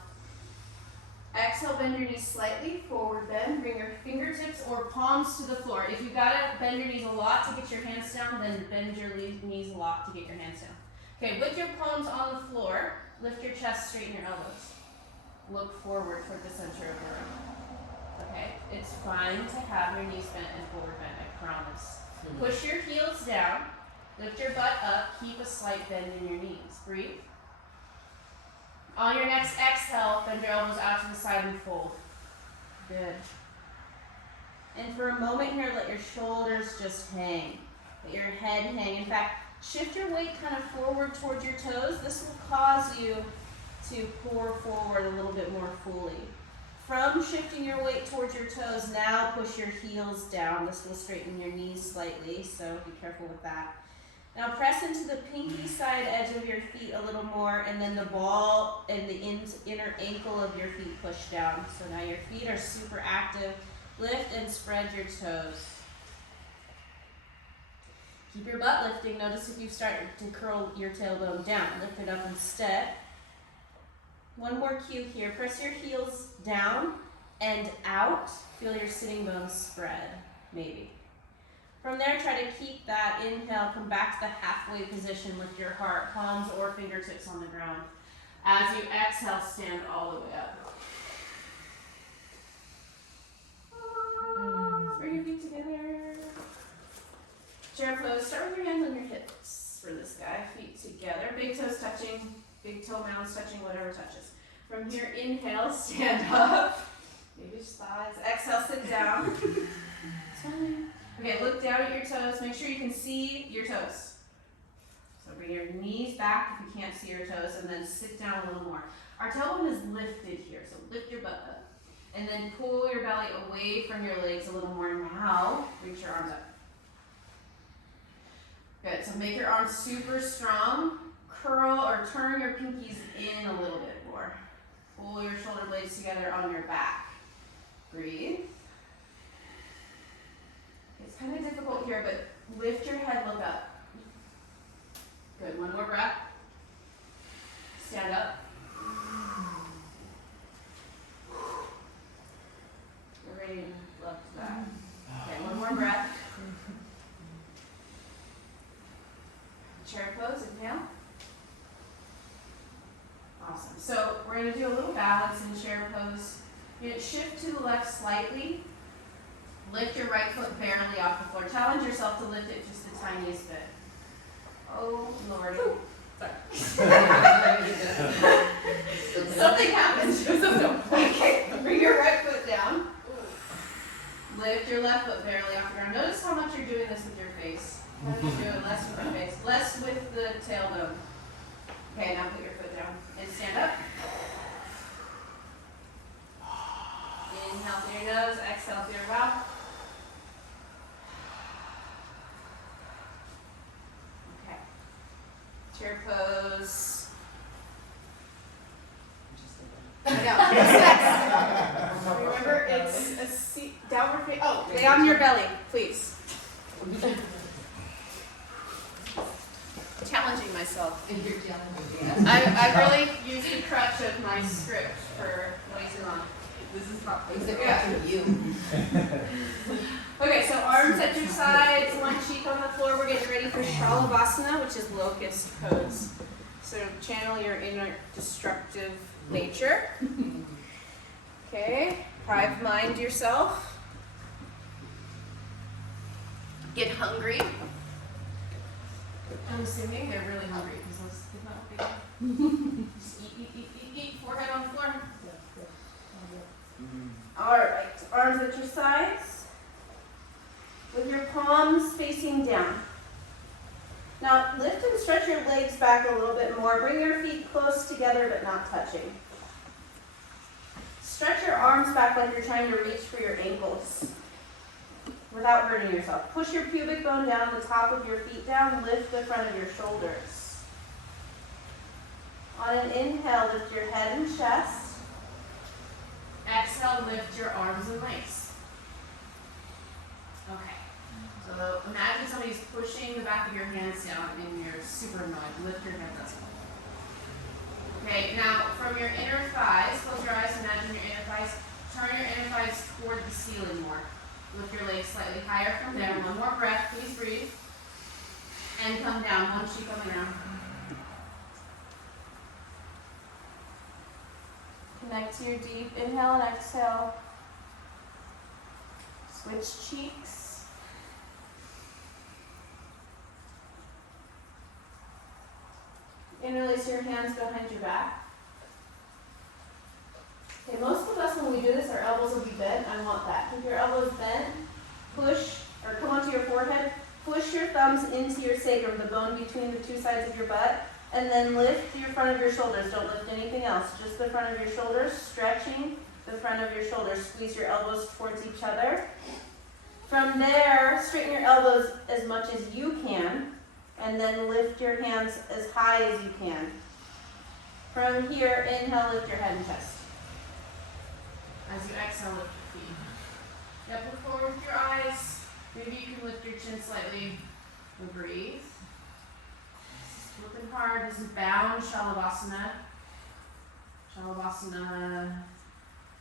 Exhale, bend your knees slightly, forward bend. Bring your fingertips or palms to the floor. If you've got to bend your knees a lot to get your hands down, then bend your knees a lot to get your hands down. Okay, with your palms on the floor, lift your chest, straighten your elbows. Look forward toward the center of the room. Okay, it's fine to have your knees bent and forward bent, I promise. Push your heels down, lift your butt up, keep a slight bend in your knees. Breathe. On your next exhale, bend your elbows out to the side and fold. Good. And for a moment here, let your shoulders just hang. Let your head hang. In fact, shift your weight kind of forward towards your toes. This will cause you to pour forward a little bit more fully. From shifting your weight towards your toes, now push your heels down. This will straighten your knees slightly, so be careful with that. Now press into the pinky side edge of your feet a little more, and then the ball and the inner ankle of your feet push down. So now your feet are super active. Lift and spread your toes. Keep your butt lifting. Notice if you start to curl your tailbone down. Lift it up instead. One more cue here. Press your heels down and out. Feel your sitting bones spread, maybe. From there, try to keep that inhale. Come back to the halfway position. Lift your heart, palms or fingertips on the ground. As you exhale, stand all the way up. Bring your feet together. Chair pose. Start with your hands on your hips for this guy. Feet together. Big toes touching. Big toe mounds touching, whatever touches. From here, inhale, stand up. Maybe just thighs. Exhale, sit down. It's fine. Okay, look down at your toes. Make sure you can see your toes. So bring your knees back if you can't see your toes, and then sit down a little more. Our tailbone is lifted here, so lift your butt up. And then pull your belly away from your legs a little more. Now, reach your arms up. Good, so make your arms super strong. Curl or turn your pinkies in a little bit more. Pull your shoulder blades together on your back. Breathe. It's kind of difficult here, but lift your head, look up. Good, one more breath. Stand up. You're ready to lift back. Okay, one more breath. Chair pose, inhale. Awesome. So we're going to do a little balance in chair pose. You're gonna shift to the left slightly. Lift your right foot barely off the floor. Challenge yourself to lift it just the tiniest bit. Oh, Lordy. Sorry. Something happened. Okay, bring your right foot down. Lift your left foot barely off the ground. Notice how much you're doing this with your face. How do you do it? Less with your face. Less with the tailbone. Okay, now put your foot down and stand up. Inhale through your nose, exhale through your mouth. Okay. Chair pose. Remember, it's a seat, downward face. Oh, lay on your belly, please. Challenging myself. I've really used the crutch of my script for way too long. This is not you. Okay, so arms at your sides, one cheek on the floor. We're getting ready for Shalavasana, which is locust pose. So channel your inner destructive nature. Okay, hive mind yourself. Get hungry. I'm assuming they're really hungry because those did not look big. Just eat, forehead on the floor. Alright, arms at your sides with your palms facing down. Now lift and stretch your legs back a little bit more. Bring your feet close together but not touching. Stretch your arms back like you're trying to reach for your ankles without hurting yourself. Push your pubic bone down, the top of your feet down, lift the front of your shoulders. On an inhale, lift your head and chest. Exhale, lift your arms and legs. Okay. So imagine somebody's pushing the back of your hands down and you're super annoyed. Lift your hands up. Okay, now from your inner thighs, close your eyes, imagine your inner thighs. Turn your inner thighs toward the ceiling more. Lift your legs slightly higher from there. One more breath, please breathe. And come down, one cheek on the ground. Connect to your deep inhale and exhale. Switch cheeks. Interlace your hands behind your back. Okay, most of us when we do this, our elbows will be bent. I want that. Keep your elbows bent. Push, or come onto your forehead. Push your thumbs into your sacrum, the bone between the two sides of your butt. And then lift your front of your shoulders. Don't lift anything else. Just the front of your shoulders, stretching the front of your shoulders. Squeeze your elbows towards each other. From there, straighten your elbows as much as you can. And then lift your hands as high as you can. From here, inhale, lift your head and chest. As you exhale, lift your feet. Now look forward with your eyes. Maybe you can lift your chin slightly and breathe. Looking hard. This is bound Shalavasana. Shalavasana.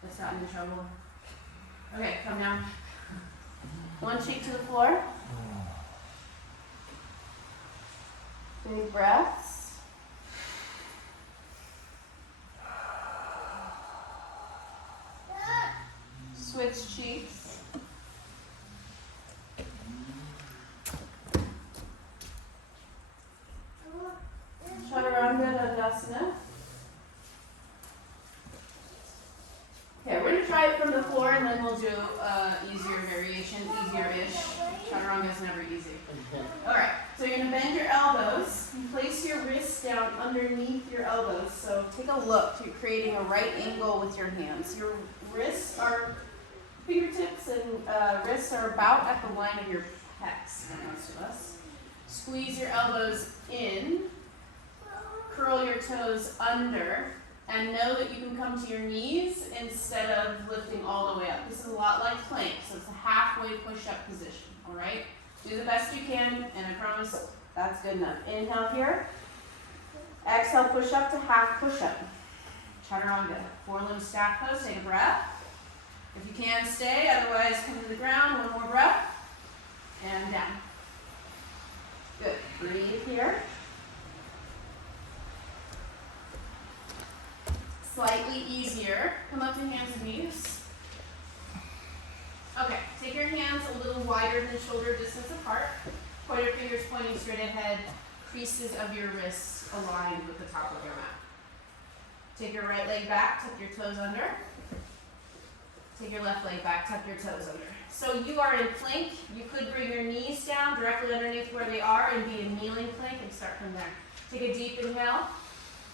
That's gotten in trouble. Okay, come down. One cheek to the floor. Big breaths. Switch cheeks. Chaturanga Dandasana. Okay, we're going to try it from the floor and then we'll do easier variation, easier-ish. Chaturanga is never easy. Alright, so you're going to bend your elbows. You place your wrists down underneath your elbows. So take a look. You're creating a right angle with your hands. Your wrists are, fingertips and wrists are about at the line of your pecs for most of us. Squeeze your elbows in. Curl your toes under, and know that you can come to your knees instead of lifting all the way up. This is a lot like plank, so it's a halfway push-up position, all right? Do the best you can, and I promise that's good enough. Inhale here. Exhale, push up to half push-up. Chaturanga. Four-limb stack pose. Take a breath. If you can, stay. Otherwise, come to the ground. One more breath. And down. Good. Breathe here. slightly easier. Come up to hands and knees. Okay, take your hands a little wider than shoulder distance apart. Pointer fingers pointing straight ahead. Creases of your wrists aligned with the top of your mat. Take your right leg back, tuck your toes under. Take your left leg back, tuck your toes under. So you are in plank. You could bring your knees down directly underneath where they are and be in kneeling plank and start from there. Take a deep inhale.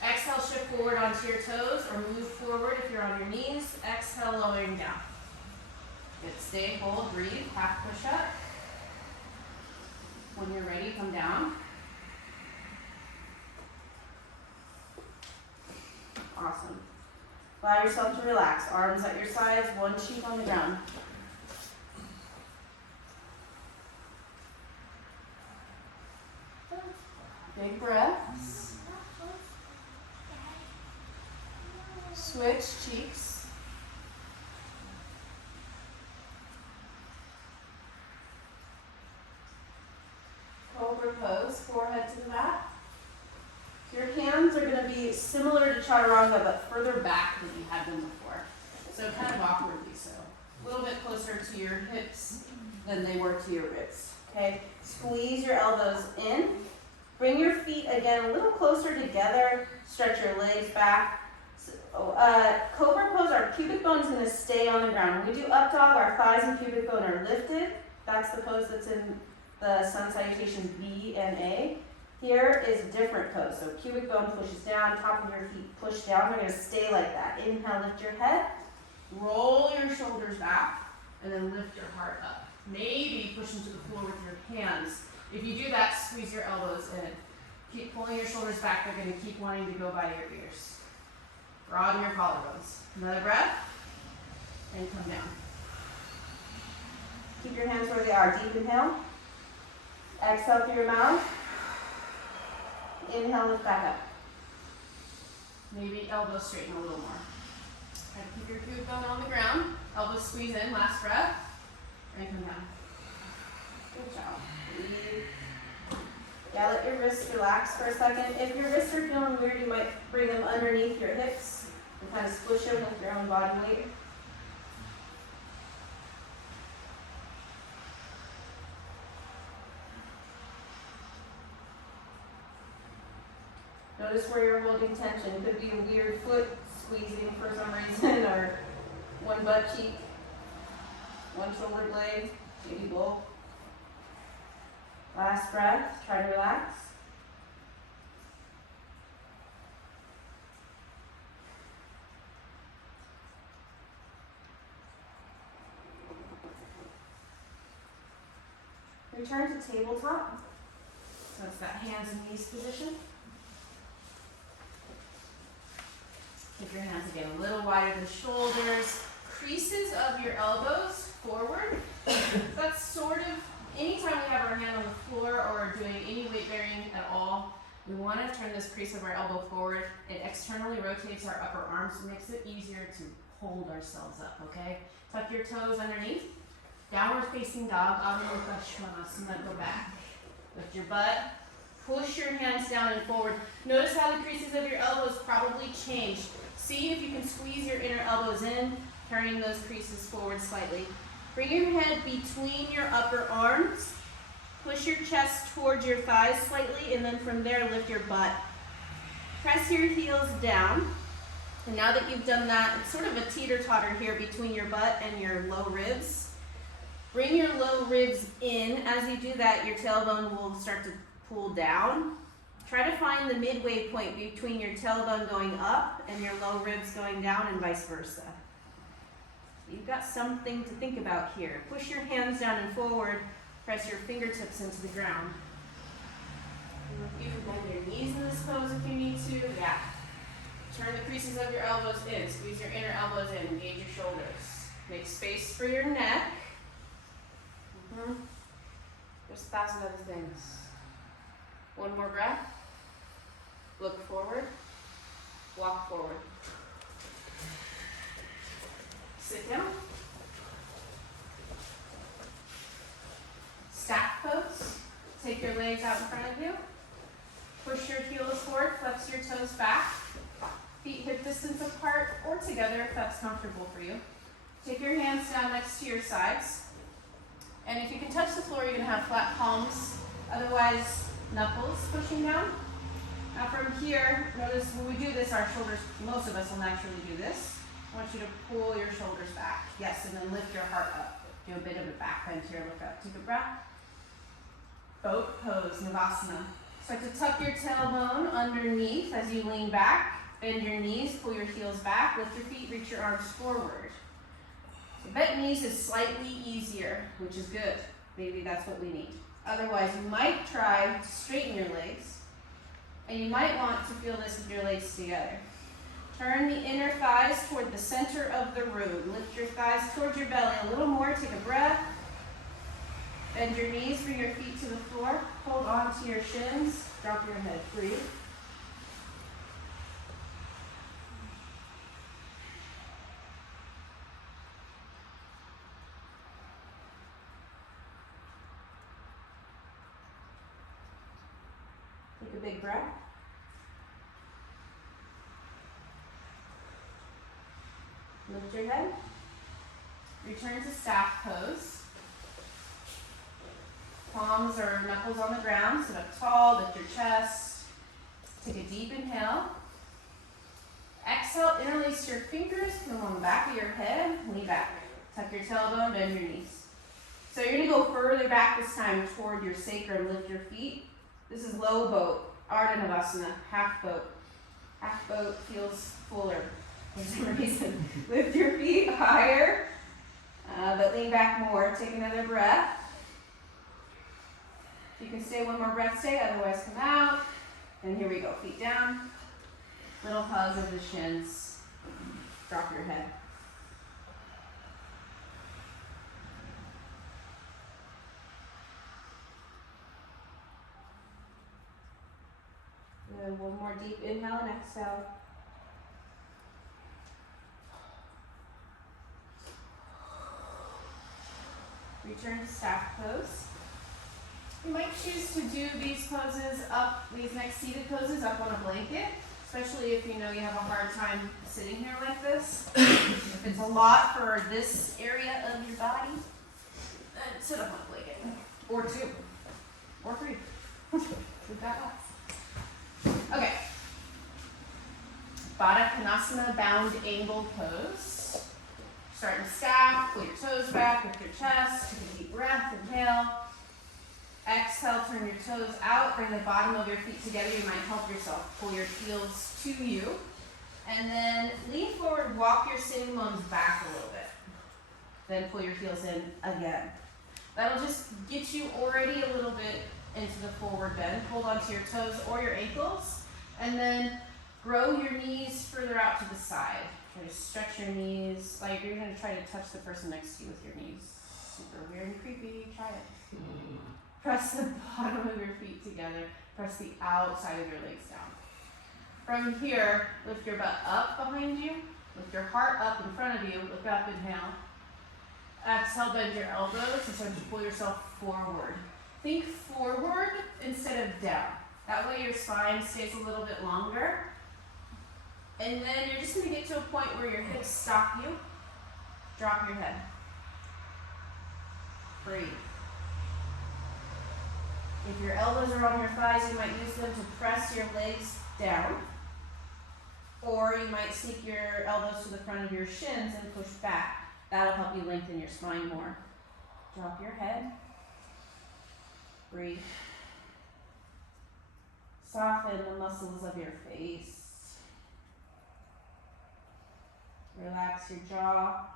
Exhale, shift forward onto your toes or move forward if you're on your knees. Exhale, lowering down. Good, stay, hold, breathe, half push up. When you're ready, come down. Awesome. Allow yourself to relax. Arms at your sides, one cheek on the ground. Big breaths. Switch cheeks. Cobra pose, forehead to the mat. Your hands are going to be similar to chaturanga, but further back than you had them before. So kind of awkwardly so. A little bit closer to your hips than they were to your ribs. Okay, squeeze your elbows in. Bring your feet again a little closer together. Stretch your legs back. Cobra pose, our pubic bone is going to stay on the ground. When we do up dog, our thighs and pubic bone are lifted. That's the pose that's in the sun salutations B and A. Here is a different pose. So pubic bone pushes down, top of your feet push down. They're going to stay like that. Inhale, lift your head. Roll your shoulders back, and then lift your heart up. Maybe push into the floor with your hands. If you do that, squeeze your elbows in. Keep pulling your shoulders back. They're going to keep wanting to go by your ears. Broaden your collarbones. Another breath, and come down. Keep your hands where they are. Deep inhale. Exhale through your mouth. Inhale, lift back up. Maybe elbows straighten a little more. Try to keep your pubic bone on the ground. Elbows squeeze in, last breath. And come down. Good job. Breathe. Yeah, let your wrists relax for a second. If your wrists are feeling weird, you might bring them underneath your hips and kind of squish them with your own body weight. Notice where you're holding tension. It could be a weird foot squeezing for some reason, or one butt cheek, one shoulder blade, maybe both. Last breath, try to relax. Return to tabletop. So it's that hands and knees position. Take your hands again a little wider than the shoulders. Creases of your elbows forward. That's sort of, anytime we have our hand on the floor or doing any weight bearing at all, we want to turn this crease of our elbow forward. It externally rotates our upper arms, makes it easier to hold ourselves up, okay? Tuck your toes underneath. Downward facing dog, Adho Mukha Svanasana, go back. Lift your butt. Push your hands down and forward. Notice how the creases of your elbows probably changed. See if you can squeeze your inner elbows in, turning those creases forward slightly. Bring your head between your upper arms. Push your chest towards your thighs slightly, and then from there, lift your butt. Press your heels down. And now that you've done that, it's sort of a teeter-totter here between your butt and your low ribs. Bring your low ribs in. As you do that, your tailbone will start to pull down. Try to find the midway point between your tailbone going up and your low ribs going down, and vice versa. You've got something to think about here. Push your hands down and forward. Press your fingertips into the ground. You can bend your knees in this pose if you need to. Yeah. Turn the creases of your elbows in. Squeeze your inner elbows in. Engage your shoulders. Make space for your neck. There's 1,000 other things. One more breath. Look forward. Walk forward. Sit down. Stack pose. Take your legs out in front of you. Push your heels forward. Flex your toes back. Feet hip distance apart or together if that's comfortable for you. Take your hands down next to your sides. And if you can touch the floor, you're going to have flat palms. Otherwise, knuckles pushing down. Now from here, notice when we do this, our shoulders, most of us will naturally do this. I want you to pull your shoulders back. Yes, and then lift your heart up. Do a bit of a back bend here, look up. Take a breath. Boat pose, Navasana. Start to tuck your tailbone underneath as you lean back. Bend your knees, pull your heels back, lift your feet, reach your arms forward. So bent knees is slightly easier, which is good. Maybe that's what we need. Otherwise, you might try to straighten your legs, and you might want to feel this with your legs together. Turn the inner thighs toward the center of the room. Lift your thighs towards your belly a little more. Take a breath. Bend your knees, bring your feet to the floor. Hold on to your shins. Drop your head. Breathe. Take a big breath. Lift your head. Return to staff pose. Palms or knuckles on the ground. Sit up tall, lift your chest. Take a deep inhale. Exhale, interlace your fingers, put them on the back of your head, lean back. Tuck your tailbone, bend your knees. So you're gonna go further back this time toward your sacrum, lift your feet. This is low boat, Ardha Navasana, half boat. Half boat feels fuller for some reason. Lift your feet higher, but lean back more. Take another breath. If you can stay one more breath, stay, otherwise come out. And here we go, feet down. Little hugs of the shins. Drop your head. And one more deep inhale and exhale. Return to staff pose. You might choose to do these poses up, these next seated poses up on a blanket, especially if you know you have a hard time sitting here like this. If it's a lot for this area of your body, then sit up on a blanket. Or two. Or three. We've got lots. Okay. Baddha Konasana, bound angle pose. Start in staff, pull your toes back, lift your chest, take a deep breath, inhale. Exhale, turn your toes out, bring the bottom of your feet together. You might help yourself. Pull your heels to you. And then lean forward, walk your sitting bones back a little bit. Then pull your heels in again. That'll just get you already a little bit into the forward bend. Hold onto your toes or your ankles. And then grow your knees further out to the side. Try to stretch your knees like you're going to try to touch the person next to you with your knees. Super weird and creepy. Try it. Press the bottom of your feet together. Press the outside of your legs down. From here, lift your butt up behind you. Lift your heart up in front of you. Look up, inhale. Exhale, bend your elbows and start to pull yourself forward. Think forward instead of down. That way your spine stays a little bit longer. And then you're just going to get to a point where your hips stop you. Drop your head. Breathe. If your elbows are on your thighs, you might use them to press your legs down. Or you might sneak your elbows to the front of your shins and push back. That'll help you lengthen your spine more. Drop your head. Breathe. Soften the muscles of your face. Relax your jaw.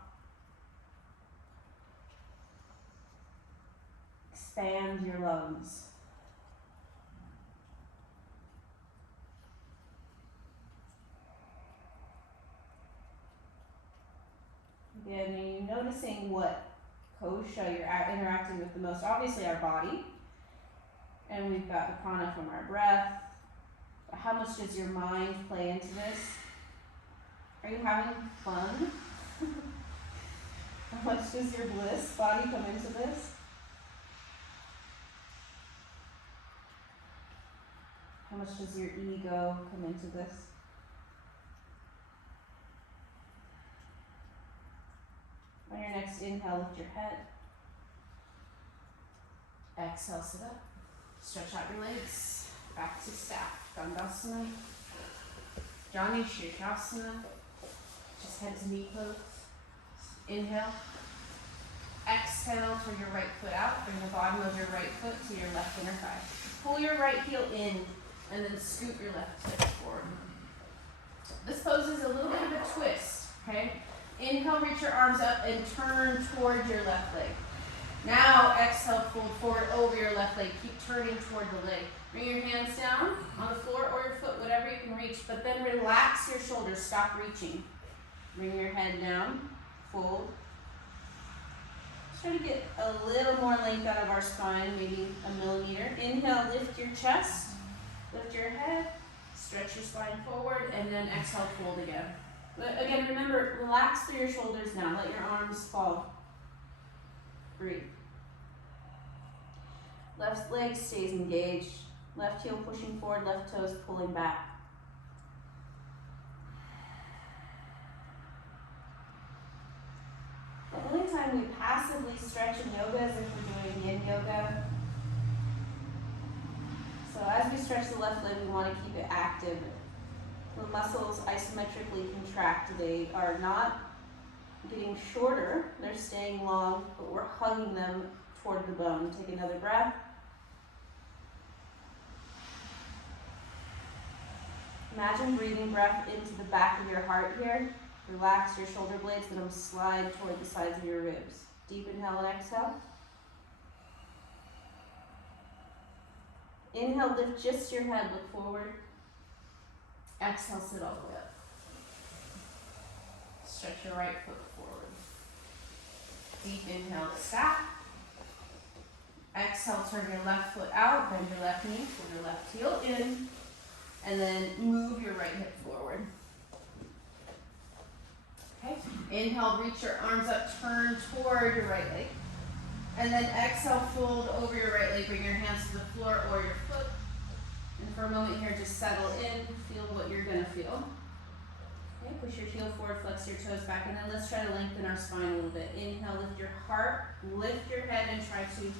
Expand your lungs. Again, you're noticing what kosha you're interacting with the most. Obviously our body. And we've got the prana from our breath. But how much does your mind play into this? Are you having fun? How much does your bliss body come into this? How much does your ego come into this? Next inhale, lift your head. Exhale, sit up. Stretch out your legs. Back to staff. Dandasana. Jani Shirshasana. Just head to knee pose. Inhale. Exhale, turn your right foot out. Bring the bottom of your right foot to your left inner thigh. Pull your right heel in and then scoot your left foot forward. This pose is a little bit of a twist, okay? Inhale, reach your arms up and turn toward your left leg. Now, exhale, fold forward over your left leg. Keep turning toward the leg. Bring your hands down on the floor or your foot, whatever you can reach, but then relax your shoulders. Stop reaching. Bring your head down. Fold. Try to get a little more length out of our spine, maybe a millimeter. Inhale, lift your chest. Lift your head. Stretch your spine forward, and then exhale, fold again. But again, remember, relax through your shoulders now. Let your arms fall. Breathe. Left leg stays engaged. Left heel pushing forward, left toes pulling back. The only time we passively stretch in yoga is if we're doing yin yoga. So as we stretch the left leg, we want to keep it active. The muscles isometrically contract. They are not getting shorter, they're staying long, but we're hugging them toward the bone. Take another breath. Imagine breathing breath into the back of your heart here. Relax your shoulder blades, let them slide toward the sides of your ribs. Deep inhale and exhale. Inhale, lift just your head, look forward. Exhale, sit all the way up. Stretch your right foot forward. Deep inhale to staff. Exhale, turn your left foot out, bend your left knee, pull your left heel in, and then move your right hip forward. Okay, inhale, reach your arms up, turn toward your right leg. And then exhale, fold over your right leg, bring your hands to the floor or your foot. And for a moment here, just settle in, feel what you're gonna feel. Okay, push your heel forward, flex your toes back, and then let's try to lengthen our spine a little bit. Inhale, lift your heart, lift your head, and try to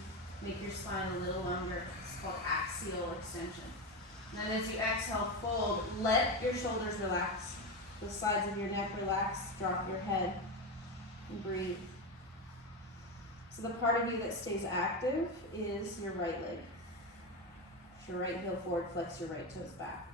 make your spine a little longer. It's called axial extension. And then as you exhale, fold, let your shoulders relax. The sides of your neck relax, drop your head, and breathe. So the part of you that stays active is your right leg. Push your right heel forward, flex your right toes back.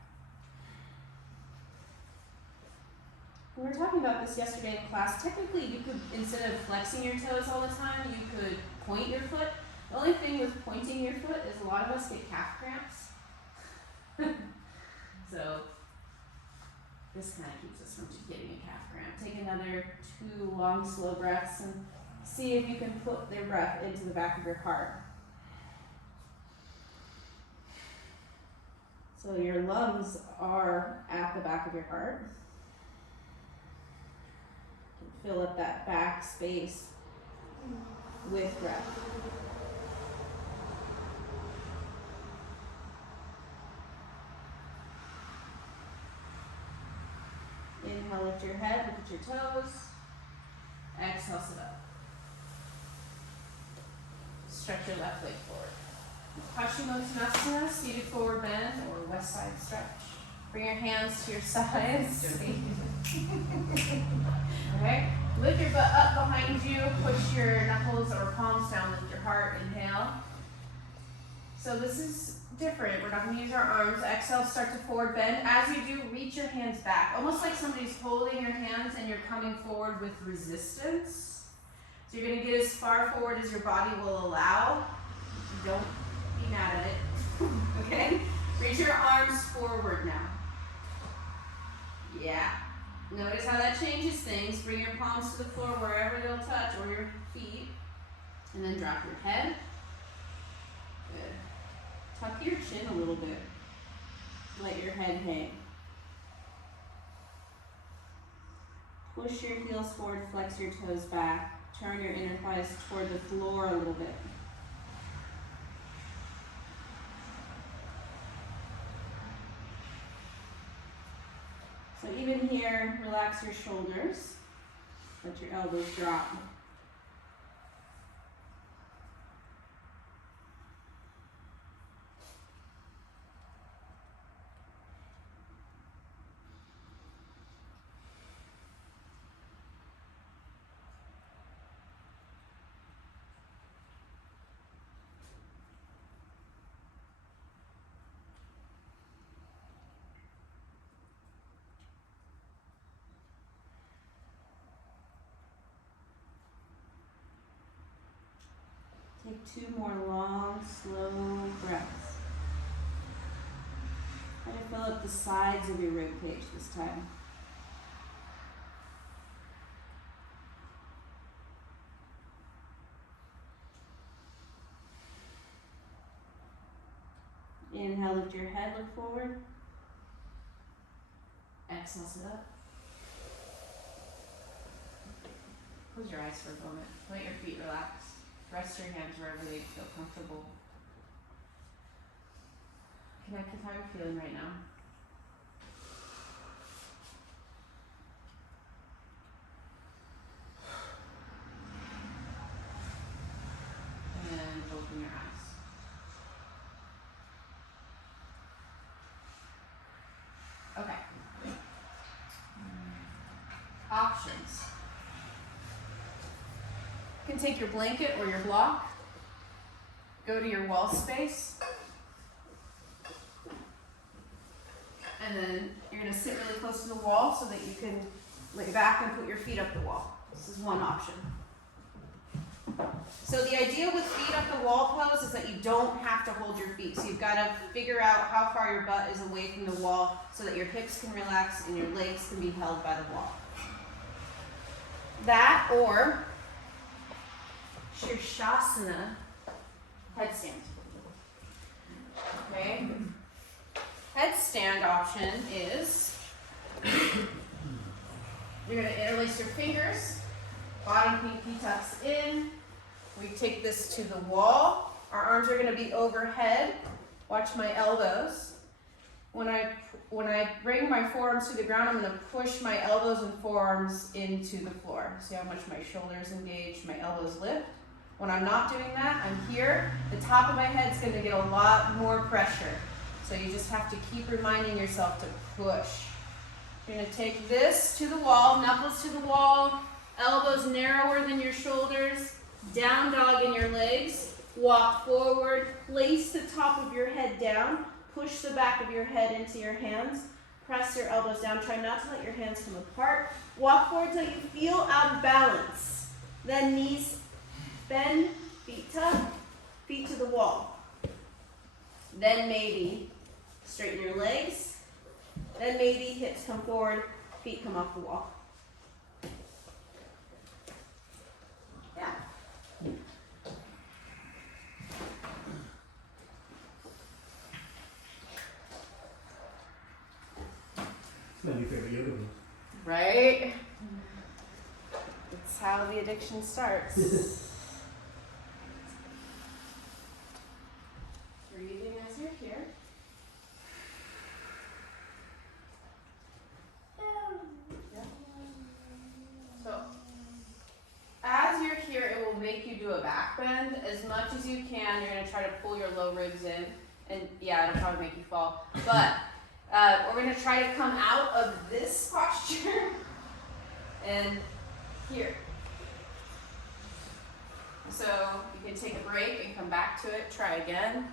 We were talking about this yesterday in class. Technically, you could, instead of flexing your toes all the time, you could point your foot. The only thing with pointing your foot is a lot of us get calf cramps. So this kind of keeps us from getting a calf cramp. Take another 2 long, slow breaths and see if you can put their breath into the back of your heart. So your lungs are at the back of your heart. You can fill up that back space with breath. Inhale, lift your head, look at your toes. Exhale, sit up. Stretch your left leg forward. Paschimottanasana, seated forward bend or west side stretch. Bring your hands to your sides. Okay. Lift your butt up behind you. Push your knuckles or palms down. Lift your heart. Inhale. So this is different. We're not going to use our arms. Exhale, start to forward bend. As you do, reach your hands back. Almost like somebody's holding your hands and you're coming forward with resistance. So you're going to get as far forward as your body will allow. Don't be mad at it. Okay? Reach your arms forward now. Yeah. Notice how that changes things. Bring your palms to the floor wherever they'll touch, or your feet. And then drop your head. Good. Tuck your chin a little bit. Let your head hang. Push your heels forward, flex your toes back. Turn your inner thighs toward the floor a little bit. So even here, relax your shoulders. Let your elbows drop. Take 2 more long, slow breaths. Try to fill up the sides of your rib cage this time. Inhale, lift your head, look forward. Exhale, sit up. Close your eyes for a moment. Let your feet relax. Rest your hands wherever they feel comfortable. Connect with how you're feeling right now. And open your eyes. Okay. Options. You can take your blanket or your block, go to your wall space, and then you're going to sit really close to the wall so that you can lay back and put your feet up the wall. This is one option. So the idea with feet up the wall pose is that you don't have to hold your feet. So you've got to figure out how far your butt is away from the wall so that your hips can relax and your legs can be held by the wall. That or sheaths headstand. Okay. Headstand option is you're going to interlace your fingers, bottom pinky tucks in. We take this to the wall. Our arms are going to be overhead. Watch my elbows. When I bring my forearms to the ground, I'm going to push my elbows and forearms into the floor. See how much my shoulders engage, my elbows lift. When I'm not doing that, I'm here. The top of my head's going to get a lot more pressure. So you just have to keep reminding yourself to push. You're going to take this to the wall, knuckles to the wall, elbows narrower than your shoulders, down dog in your legs, walk forward, place the top of your head down, push the back of your head into your hands, press your elbows down, try not to let your hands come apart, walk forward till you feel out of balance, then knees bend, feet tuck, feet to the wall, then maybe straighten your legs, then maybe hips come forward, feet come off the wall. Yeah. It's my new favorite yoga move. Right? That's how the addiction starts. Breathing as you're here. So, as you're here, it will make you do a back bend. As much as you can, you're going to try to pull your low ribs in. And yeah, it'll probably make you fall. But we're going to try to come out of this posture and here. So you can take a break and come back to it. Try again.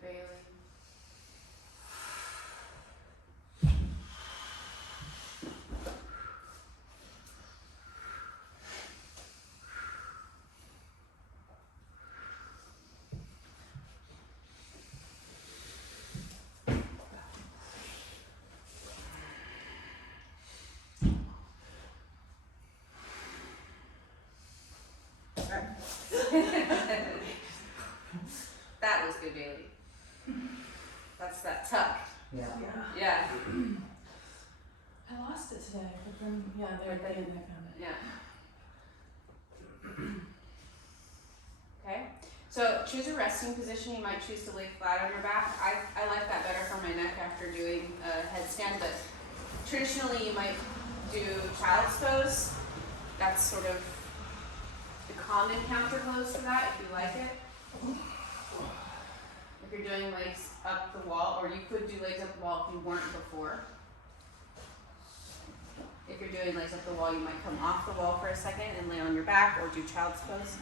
Bailey. That was good, Bailey. That's that tuck. Yeah. Yeah. I lost it today, but then, yeah, they're But then- good. I found it. Yeah. Okay. So choose a resting position. You might choose to lay flat on your back. I like that better for my neck after doing a headstand, but traditionally you might do child's pose. That's sort of the common counter pose to that if you like it. you're doing legs up the wall, or you could do legs up the wall if you weren't before. If you're doing legs up the wall, you might come off the wall for a second and lay on your back or do child's pose.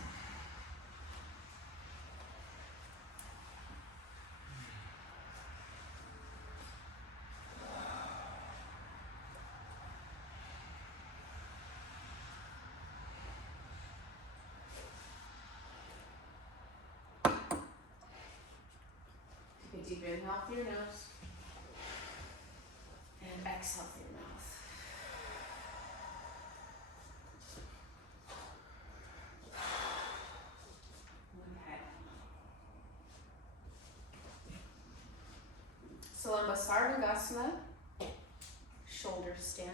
Take a deep inhale through your nose and exhale through your mouth. Okay. Sarvangasana, shoulder stand.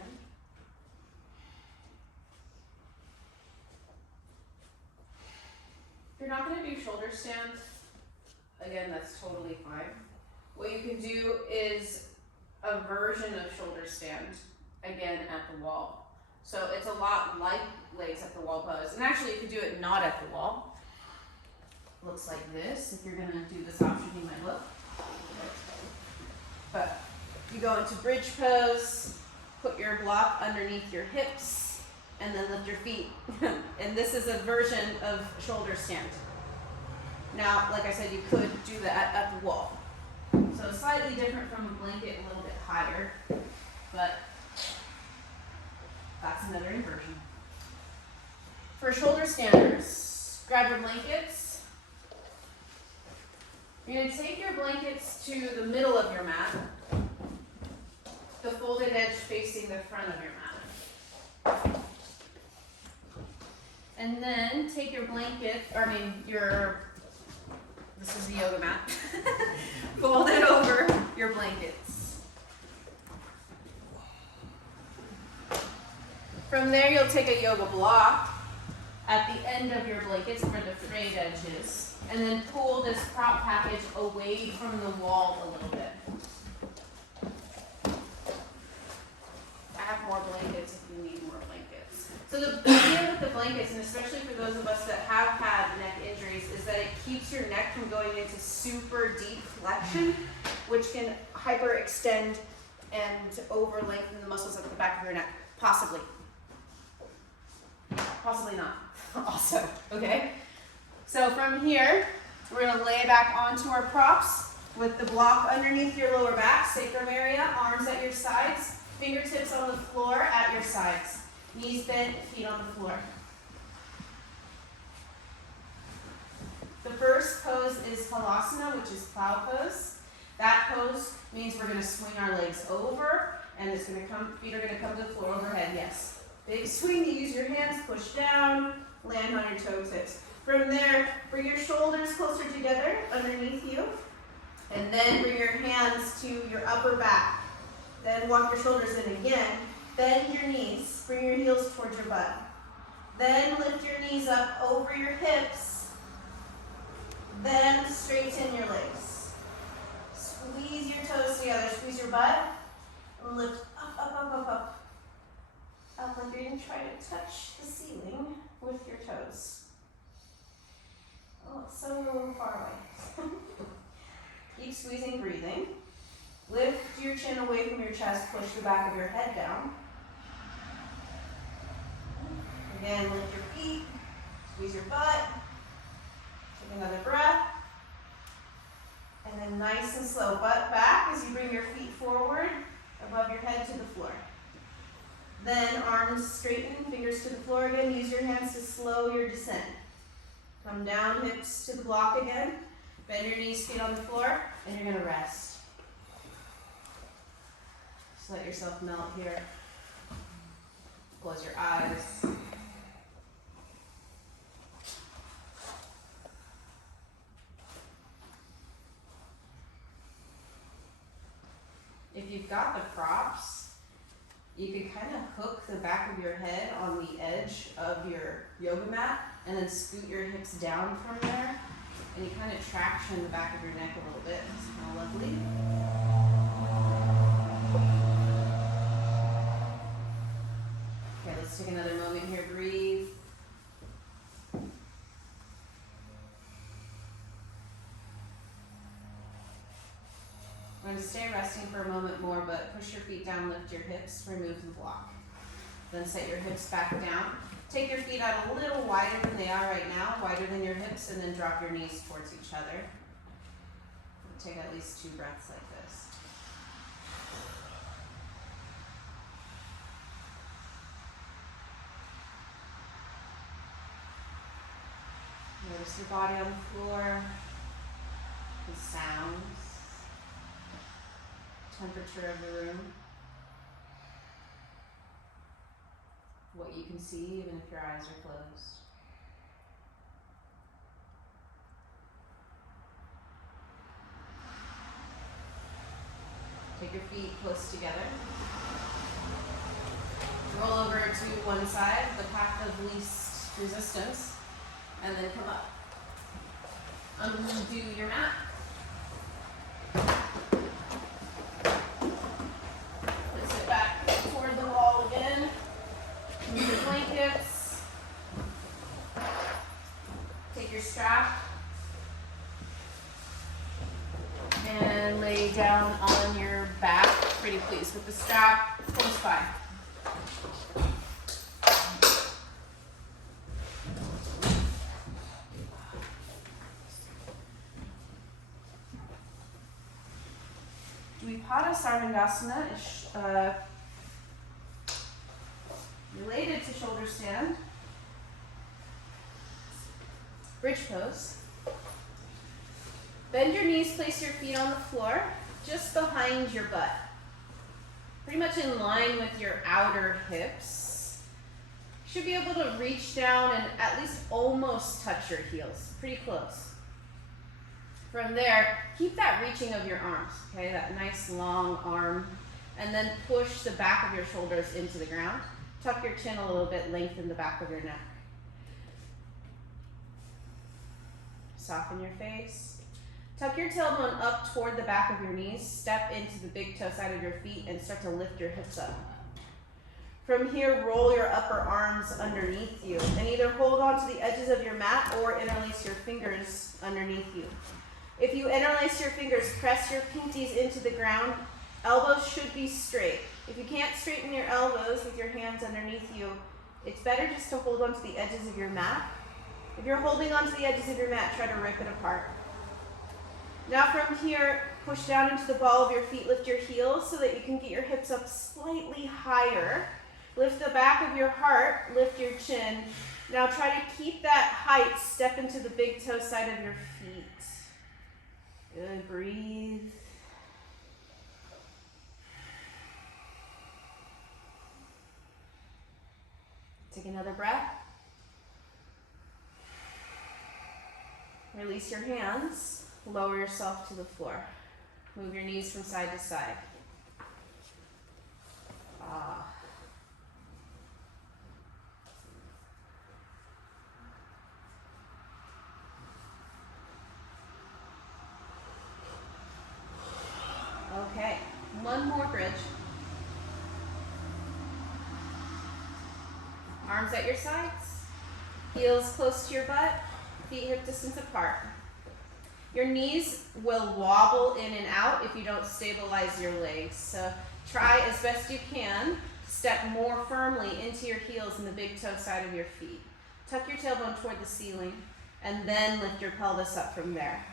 If you're not going to do shoulder stand, again, that's totally fine. What you can do is a version of shoulder stand, again, at the wall. So it's a lot like legs at the wall pose. And actually, you could do it not at the wall. Looks like this. If you're going to do this option, you might look. But you go into bridge pose, put your block underneath your hips, and then lift your feet. And this is a version of shoulder stand. Now, like I said, you could do that at the wall. So slightly different from a blanket, a little bit higher, but that's another inversion. For shoulder standers, grab your blankets. You're going to take your blankets to the middle of your mat, the folded edge facing the front of your mat. And then take your blanket, this is the yoga mat, fold it over your blankets. From there, you'll take a yoga block at the end of your blankets for the frayed edges. And then pull this prop package away from the wall a little bit. I have more blankets if you need more blankets. So the idea with the blankets, and especially for those of us that have had neck injuries, is that it keeps your neck from going into super deep flexion, which can hyperextend and over lengthen the muscles at the back of your neck. Possibly. Possibly not. Also, okay? So from here, we're going to lay back onto our props with the block underneath your lower back, sacrum area, arms at your sides, fingertips on the floor at your sides, knees bent, feet on the floor. The first pose is Halasana, which is plow pose. That pose means we're going to swing our legs over, and it's going to feet are going to come to the floor overhead, yes. Big swing, you use your hands, push down, land on your toe tips. From there, bring your shoulders closer together underneath you, and then bring your hands to your upper back. Then walk your shoulders in again. Bend your knees, bring your heels towards your butt. Then lift your knees up over your hips. Then straighten your legs. Squeeze your toes together, squeeze your butt, and lift up, up, up, up, up. Up like you're going to try to touch the ceiling with your toes. Oh, it's so far away. Keep squeezing, breathing. Lift your chin away from your chest, push the back of your head down. Again, lift your feet, squeeze your butt. Take another breath. And then nice and slow, butt back as you bring your feet forward, above your head to the floor. Then arms straighten, fingers to the floor again. Use your hands to slow your descent. Come down, hips to the block again. Bend your knees, feet on the floor, and you're going to rest. Just let yourself melt here. Close your eyes. If you've got the props, you can kind of hook the back of your head on the edge of your yoga mat and then scoot your hips down from there. And you kind of traction the back of your neck a little bit. It's kind of lovely. Okay, let's take another moment here. Breathe. We're going to stay resting for a moment more, but push your feet down, lift your hips, remove the block. Then set your hips back down. Take your feet out a little wider than they are right now, wider than your hips, and then drop your knees towards each other. Take at least 2 breaths like this. Notice your body on the floor, the sounds, temperature of the room, what you can see even if your eyes are closed. Take your feet close together. Roll over to one side, the path of least resistance, and then come up. Undo your mat. Place it back toward the wall again. Move your blankets. Take your strap. And lay down on your back. Pretty please with the strap close by. Dvipada Sarvangasana is related to shoulder stand. Bridge pose. Bend your knees, place your feet on the floor, just behind your butt. Pretty much in line with your outer hips. You should be able to reach down and at least almost touch your heels. Pretty close. From there, keep that reaching of your arms, okay? That nice long arm. And then push the back of your shoulders into the ground. Tuck your chin a little bit, lengthen the back of your neck. Soften your face. Tuck your tailbone up toward the back of your knees. Step into the big toe side of your feet and start to lift your hips up. From here, roll your upper arms underneath you and either hold on to the edges of your mat or interlace your fingers underneath you. If you interlace your fingers, press your pinkies into the ground. Elbows should be straight. If you can't straighten your elbows with your hands underneath you, it's better just to hold on to the edges of your mat. If you're holding on to the edges of your mat, try to rip it apart. Now from here, push down into the ball of your feet, lift your heels so that you can get your hips up slightly higher. Lift the back of your heart, lift your chin. Now try to keep that height, step into the big toe side of your feet. Good, breathe. Take another breath. Release your hands. Lower yourself to the floor. Move your knees from side to side. Okay, one more bridge. Arms at your sides. Heels close to your butt. Feet hip distance apart. Your knees will wobble in and out if you don't stabilize your legs. So try as best you can, step more firmly into your heels and the big toe side of your feet. Tuck your tailbone toward the ceiling and then lift your pelvis up from there.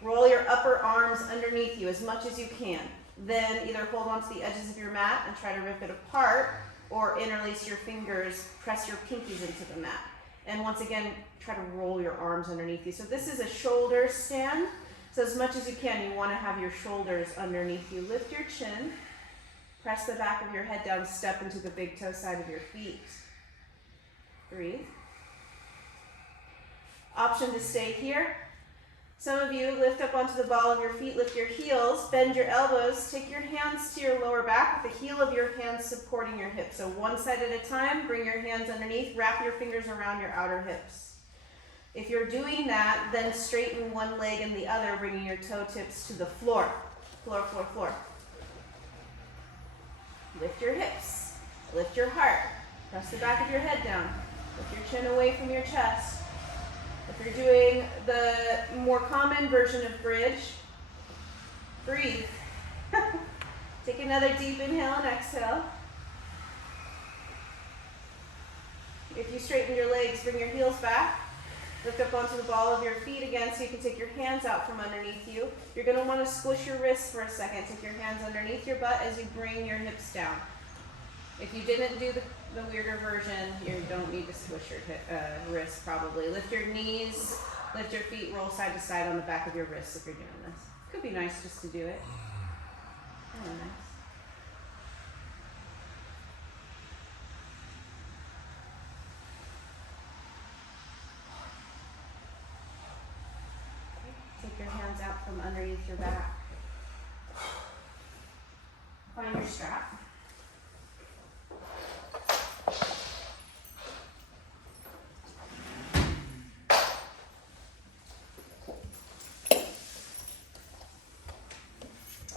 Roll your upper arms underneath you as much as you can. Then either hold onto the edges of your mat and try to rip it apart or interlace your fingers, press your pinkies into the mat. And once again, try to roll your arms underneath you. So this is a shoulder stand. So as much as you can, you want to have your shoulders underneath you. Lift your chin. Press the back of your head down. Step into the big toe side of your feet. Breathe. Option to stay here. Some of you lift up onto the ball of your feet, lift your heels, bend your elbows, take your hands to your lower back with the heel of your hands supporting your hips. So one side at a time, bring your hands underneath, wrap your fingers around your outer hips. If you're doing that, then straighten one leg and the other, bringing your toe tips to the floor. Floor, floor, floor. Lift your hips, lift your heart, press the back of your head down, lift your chin away from your chest. If you're doing the more common version of bridge, breathe. another deep inhale and exhale. If you straighten your legs, bring your heels back. Lift up onto the ball of your feet again so you can take your hands out from underneath you. You're going to want to squish your wrists for a second. Take your hands underneath your butt as you bring your hips down. If you didn't do the weirder version, you don't need to squish your wrists probably. Lift your knees, lift your feet, roll side to side on the back of your wrists if you're doing this. Could be nice just to do it. Oh, nice. Take your hands out from underneath your back. Find your strap.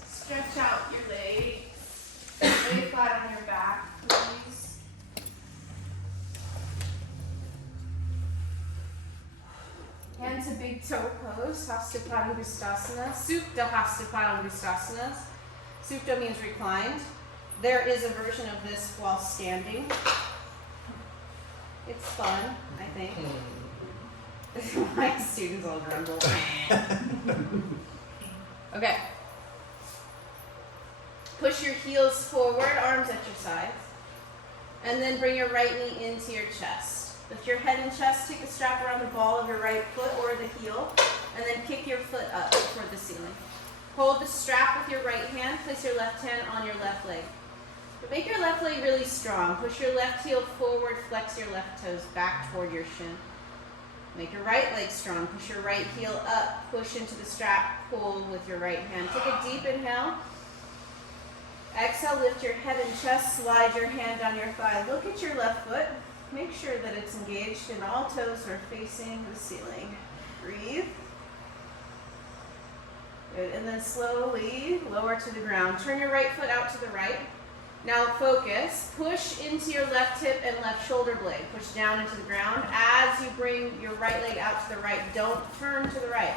Stretch out your legs. Lay flat on your back, please. Hand to big toe pose, Hasta Padangusthasana, Supta Hasta Padangusthasana. Supta means reclined. There is a version of this while standing. It's fun, I think. My students all grumble. Okay. Push your heels forward, arms at your sides. And then bring your right knee into your chest. Lift your head and chest, take a strap around the ball of your right foot or the heel, and then kick your foot up toward the ceiling. Hold the strap with your right hand, place your left hand on your left leg. But make your left leg really strong. Push your left heel forward, flex your left toes back toward your shin. Make your right leg strong. Push your right heel up, push into the strap, pull with your right hand. Take a deep inhale. Exhale, lift your head and chest, slide your hand down your thigh. Look at your left foot. Make sure that it's engaged and all toes are facing the ceiling. Breathe. Good, and then slowly lower to the ground. Turn your right foot out to the right. Now focus. Push into your left hip and left shoulder blade. Push down into the ground. As you bring your right leg out to the right, don't turn to the right.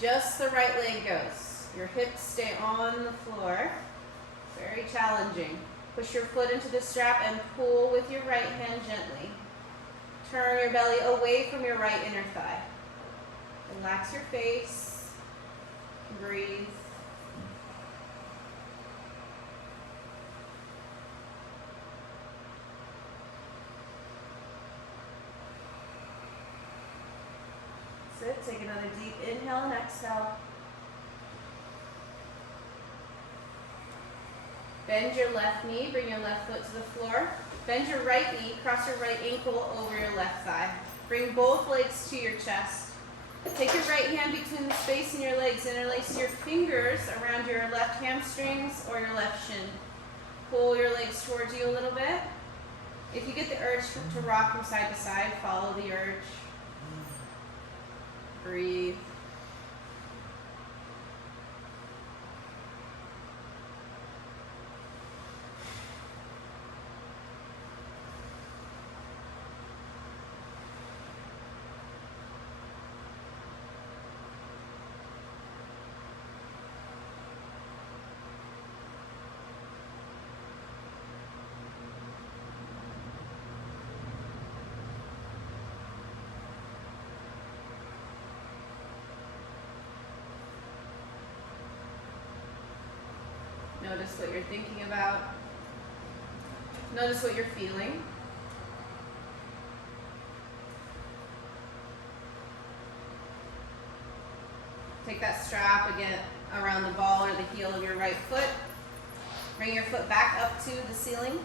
Just the right leg goes. Your hips stay on the floor. Very challenging. Push your foot into the strap and pull with your right hand gently. Turn your belly away from your right inner thigh. Relax your face. Breathe. Sit. Take another deep inhale and exhale. Bend your left knee, bring your left foot to the floor. Bend your right knee, cross your right ankle over your left thigh. Bring both legs to your chest. Take your right hand between the space in your legs, interlace your fingers around your left hamstrings or your left shin. Pull your legs towards you a little bit. If you get the urge to rock from side to side, follow the urge. Breathe. Notice what you're thinking about. Notice what you're feeling. Take that strap again around the ball or the heel of your right foot. Bring your foot back up to the ceiling.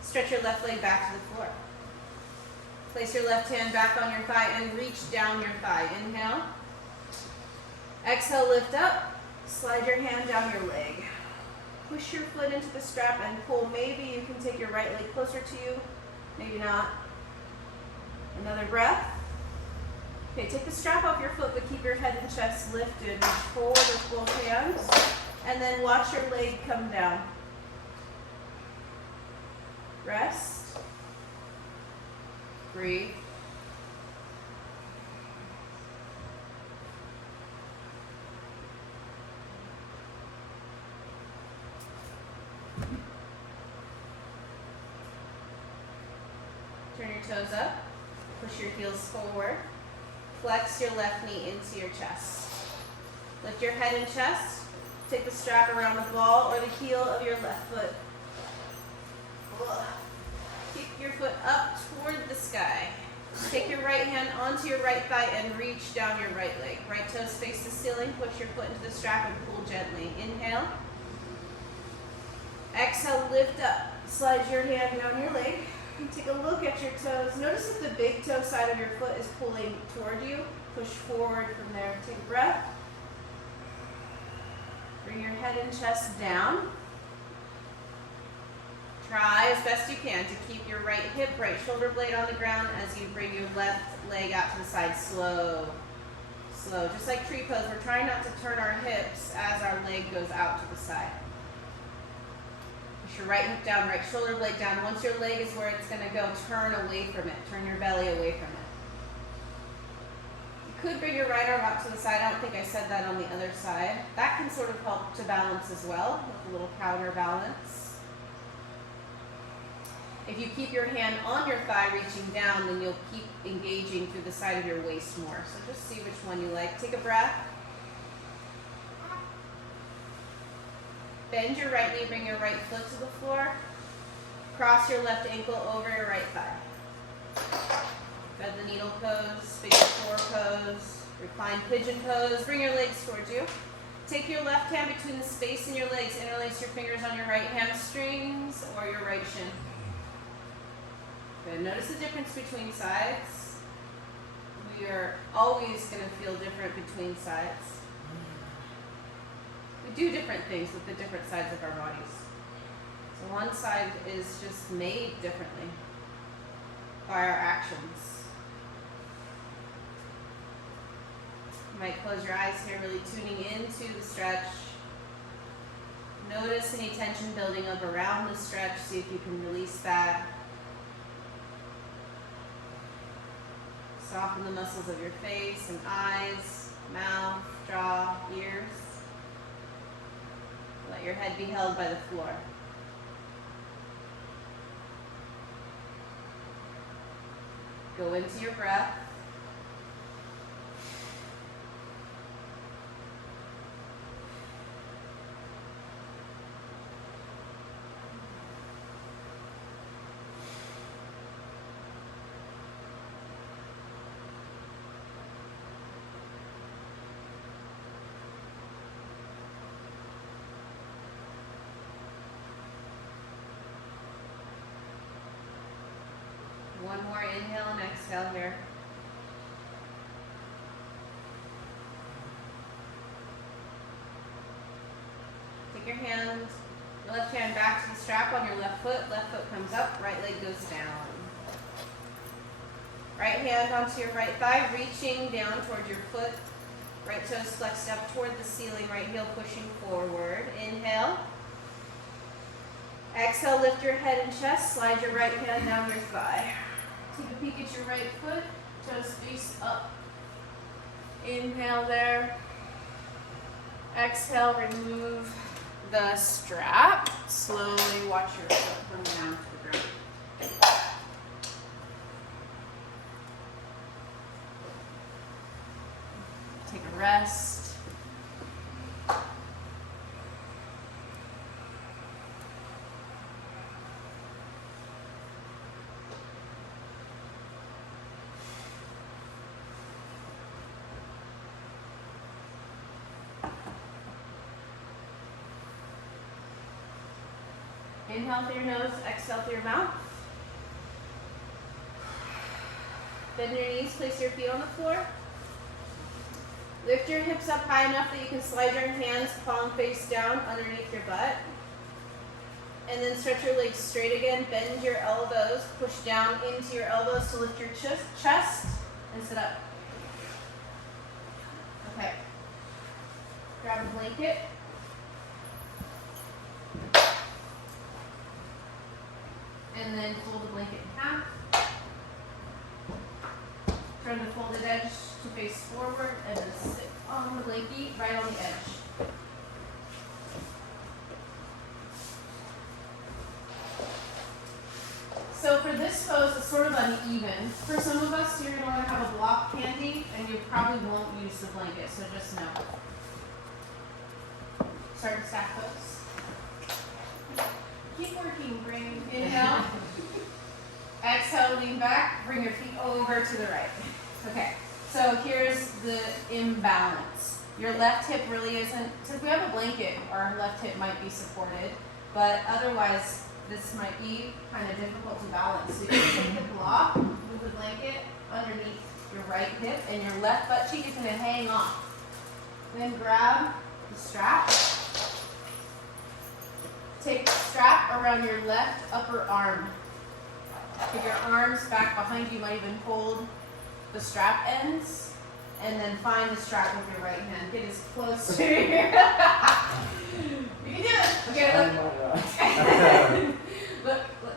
Stretch your left leg back to the floor. Place your left hand back on your thigh and reach down your thigh. Inhale. Exhale, lift up. Slide your hand down your leg. Push your foot into the strap and pull. Maybe you can take your right leg closer to you. Maybe not. Another breath. Okay, take the strap off your foot, but keep your head and chest lifted. Reach forward with both hands. And then watch your leg come down. Rest. Breathe. Turn your toes up. Push your heels forward. Flex your left knee into your chest. Lift your head and chest. Take the strap around the ball or the heel of your left foot. Keep your foot up toward the sky. Take your right hand onto your right thigh and reach down your right leg. Right toes face the ceiling. Push your foot into the strap and pull gently. Inhale. Exhale, lift up. Slide your hand down your leg. And take a look at your toes. Notice if the big toe side of your foot is pulling toward you. Push forward from there. Take a breath. Bring your head and chest down. Try as best you can to keep your right hip, right shoulder blade on the ground as you bring your left leg out to the side. Slow. Slow. Just like tree pose, we're trying not to turn our hips as our leg goes out to the side. Push your right hip down, right shoulder blade down. Once your leg is where it's going to go, turn away from it. Turn your belly away from it. You could bring your right arm out to the side. I don't think I said that on the other side. That can sort of help to balance as well, with a little counterbalance. If you keep your hand on your thigh reaching down, then you'll keep engaging through the side of your waist more. So just see which one you like. Take a breath. Bend your right knee, bring your right foot to the floor. Cross your left ankle over your right thigh. Bend the needle pose, figure four pose, recline pigeon pose. Bring your legs towards you. Take your left hand between the space in your legs. Interlace your fingers on your right hamstrings or your right shin. Good. Notice the difference between sides. We are always going to feel different between sides. We do different things with the different sides of our bodies. So one side is just made differently by our actions. You might close your eyes here, really tuning into the stretch. Notice any tension building up around the stretch. See if you can release that. Soften the muscles of your face and eyes, mouth, jaw, ears. Let your head be held by the floor. Go into your breath. One more inhale and exhale here. Take your hand, your left hand back to the strap on your left foot comes up, right leg goes down. Right hand onto your right thigh, reaching down toward your foot. Right toes flexed up toward the ceiling, right heel pushing forward. Inhale. Exhale, lift your head and chest, slide your right hand down your thigh. Take a peek at your right foot, toes face up. Inhale there. Exhale, remove the strap. Slowly watch your foot come down to the ground. Take a rest. Inhale through your nose, exhale through your mouth. Bend your knees, place your feet on the floor. Lift your hips up high enough that you can slide your hands palm face down underneath your butt. And then stretch your legs straight again. Bend your elbows, push down into your elbows to lift your chest and sit up. Okay. Grab a blanket. And then fold the blanket in half. Turn the folded edge to face forward and then sit on the blanket right on the edge. So for this this pose is sort of uneven. For some of us, you're going to have a block handy, and you probably won't use the blanket, so just know. Start to stack pose. Keep working, brain. Inhale. Exhale, lean back. Bring your feet over to the right. Okay, so here's the imbalance. Your left hip really isn't, since we have a blanket, our left hip might be supported, but otherwise, this might be kind of difficult to balance. So you can take the block with the blanket underneath your right hip, and your left butt cheek is going to hang off. Then grab the strap. Take the strap around your left upper arm. Put your arms back behind you. You might even hold the strap ends, and then find the strap with your right hand. Get as close to your... You can do it. Okay, look. Look.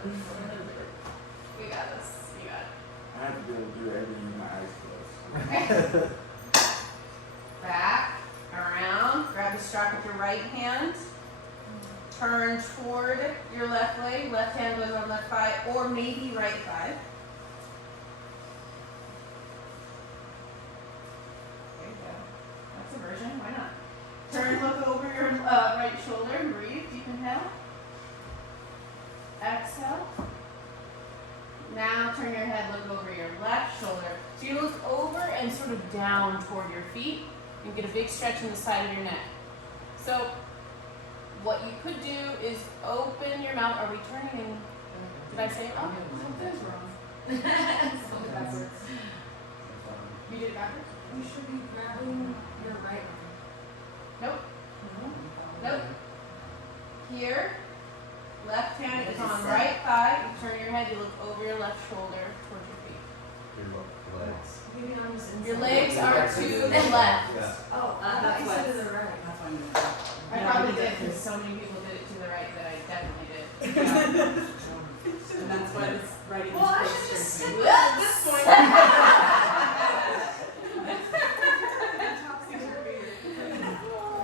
We got this. You got it. I have to be able to do everything with my eyes closed. Back, around. Grab the strap with your right hand. Turn toward your left leg. Left hand goes on left thigh, or maybe right thigh. There you go. That's a version. Why not? Turn, look over your right shoulder, and breathe. Deep inhale. Exhale. Now turn your head, look over your left shoulder. So you look over and sort of down toward your feet. You get a big stretch in the side of your neck. So what you could do is open your mouth. Are we turning in? Did I say it wrong? Something's wrong. Something backwards. You did it backwards? You should be grabbing your right arm. Nope. Nope. Here. Left hand is on right thigh. You turn your head, you look over your left shoulder towards your feet. Your legs. Maybe I'm just inside. Your legs are to the left. Yeah. Oh, That's you what- said to the right. That's why I'm gonna I probably did because so many people did it to the right that I definitely did. And that's why it's writing Well, I this should just picture. sit at this point.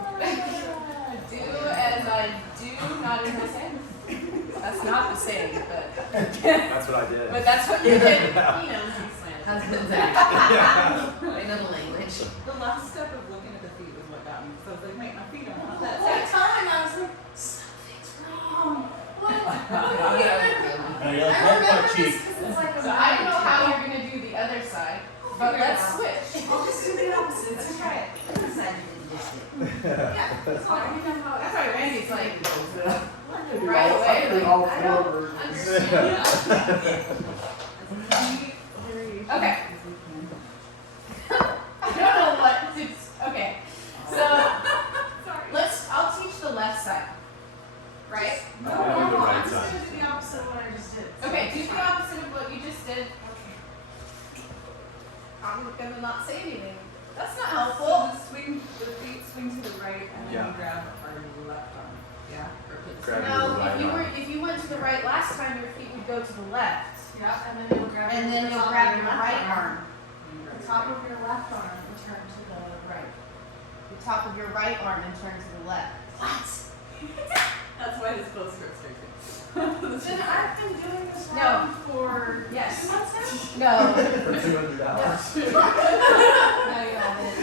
Do as I do, not as I say. That's not the saying, but That's what I did. but that's what you did. He knows he's Spanish. Husband's Yeah. I know the language. The last step of looking at the feet was what got me. So I was like, wait, my feet are not The that whole tight. time I was like, something's wrong. What? What are you doing? Now you're like, I right remember butt this cheek. 'cause it's like a So I don't know how marriage, you're gonna do the other side, I'll but figure it let's out. switch. I'll just do the opposite. Let's try it. This side you didn't just do. Yeah, that's fine. That's why Randy's like I right away. do Like, all I four don't versions. understand. okay. I don't know what it's okay. So I'll teach the left side. Right? No, I'll do the no, right I'm just side. gonna do the opposite of what I just did. So Okay, it's do the fine. opposite of what you just did. I'm gonna not say anything. That's not helpful. So the feet swing to the right, and then Yeah. you grab our left arm. Yeah? Or to the Grab side. your No, right arm. if you went to the right last time, your feet would go to the left. Yeah, and then you'll grab And then the you'll top grab of your left right arm. And you grab The your top right. of your left arm and turn to the right. The top of your right arm and turn to the left. What? That's why this pose hurts right Then I've been doing this No. round for Yes. 2 months No. For $200. No, you haven't.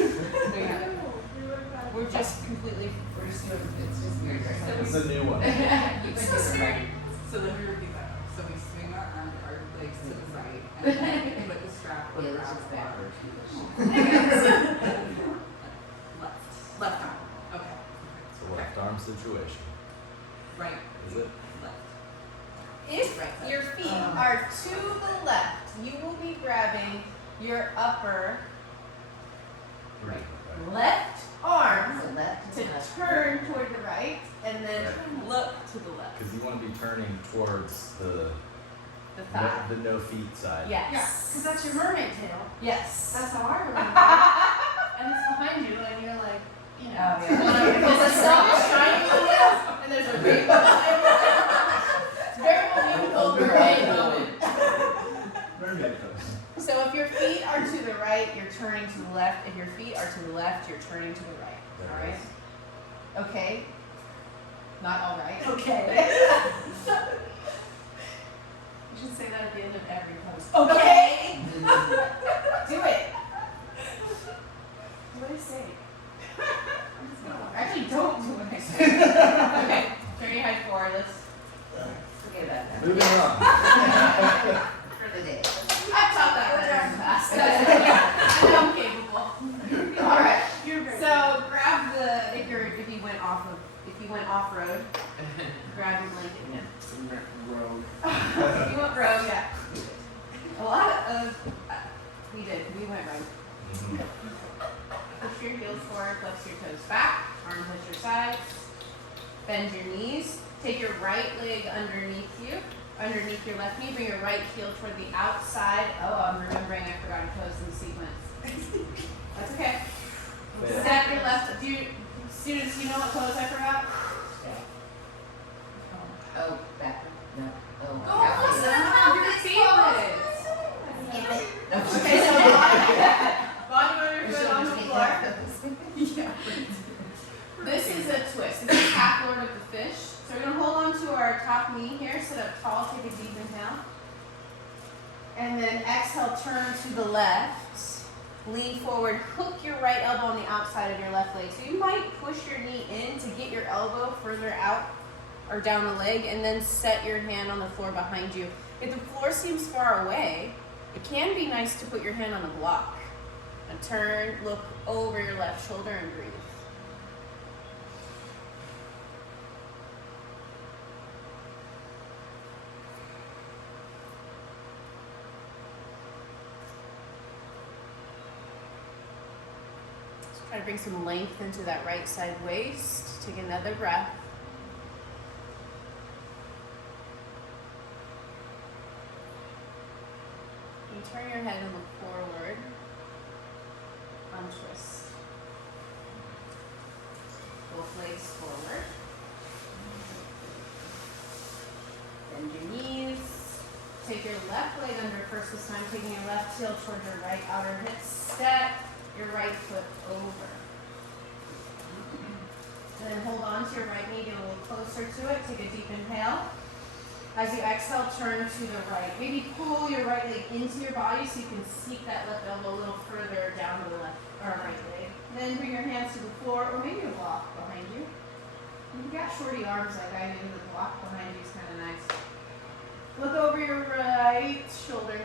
No, you haven't. now? We're just completely, we're just doing, it's just weird right now. It's a new one. You've been doing it right. So let me repeat that. So we swing our legs to the right, and then we put the strap Yeah, this around is the bar. backwards. Left arm. Okay. It's a left arm situation. Right. Is it? Left. If your feet are to the left, you will be grabbing your upper Right. left arm So left to and left. turn toward the right and then Right. look to the left. Because you want to be turning towards the The thigh. no feet side. Yeah, Yes. because that's your mermaid tail. Yes. That's how I remember it. And it's behind you, and you're like, you know. Because the sun is shining on you and there's a rainbow behind you. It's very believable mermaid moment. Mermaid pose. So if your feet are to the right, you're turning to the left. If your feet are to the left, you're turning to the right. There All it right? is. Okay. Not all right. Okay. You should say that at the end of every pose. Okay. Do it. What do I say? Actually, don't do what I say. Okay, turn your head forward. Let's. Forget about that. Moving on. For the day. I've taught that better in class. I know I'm capable. All right. So grab the if you went off road, grab your blanket. Road. If you went road, yeah. A lot of we went road. Push your heels forward, flex your toes back, arms at your sides, bend your knees. Take your right leg underneath your left knee. Bring your right heel toward the outside. Oh, I'm remembering I forgot a pose in the sequence. That's okay. Yeah. Step your left. Students, do you know what pose I forgot? Oh, back. No. Oh, Oh, yeah. your favorite. Okay, so body on your foot on the floor. Yeah. This is a twist. This is half lord of the fish. So we're gonna hold on to our top knee here, sit up tall, take a deep inhale. And then exhale, turn to the left. Lean forward, hook your right elbow on the outside of your left leg. So you might push your knee in to get your elbow further out or down the leg, and then set your hand on the floor behind you. If the floor seems far away, it can be nice to put your hand on the block. And turn, look over your left shoulder and breathe. So try to bring some length into that right side waist. Take another breath. And turn your head and look forward. Untwist. Both legs forward. Bend your knees. Take your left leg under first this time, taking your left heel toward your right outer hip. Step your right foot over. And then hold on to your right knee, get a little closer to it. Take a deep inhale. As you exhale, turn to the right. Maybe pull your right leg into your body so you can sneak that left elbow a little further down to the left or right leg. Then bring your hands to the floor or maybe a block behind you. If you've got shorty arms like I do, the block behind you is kind of nice. Look over your right shoulder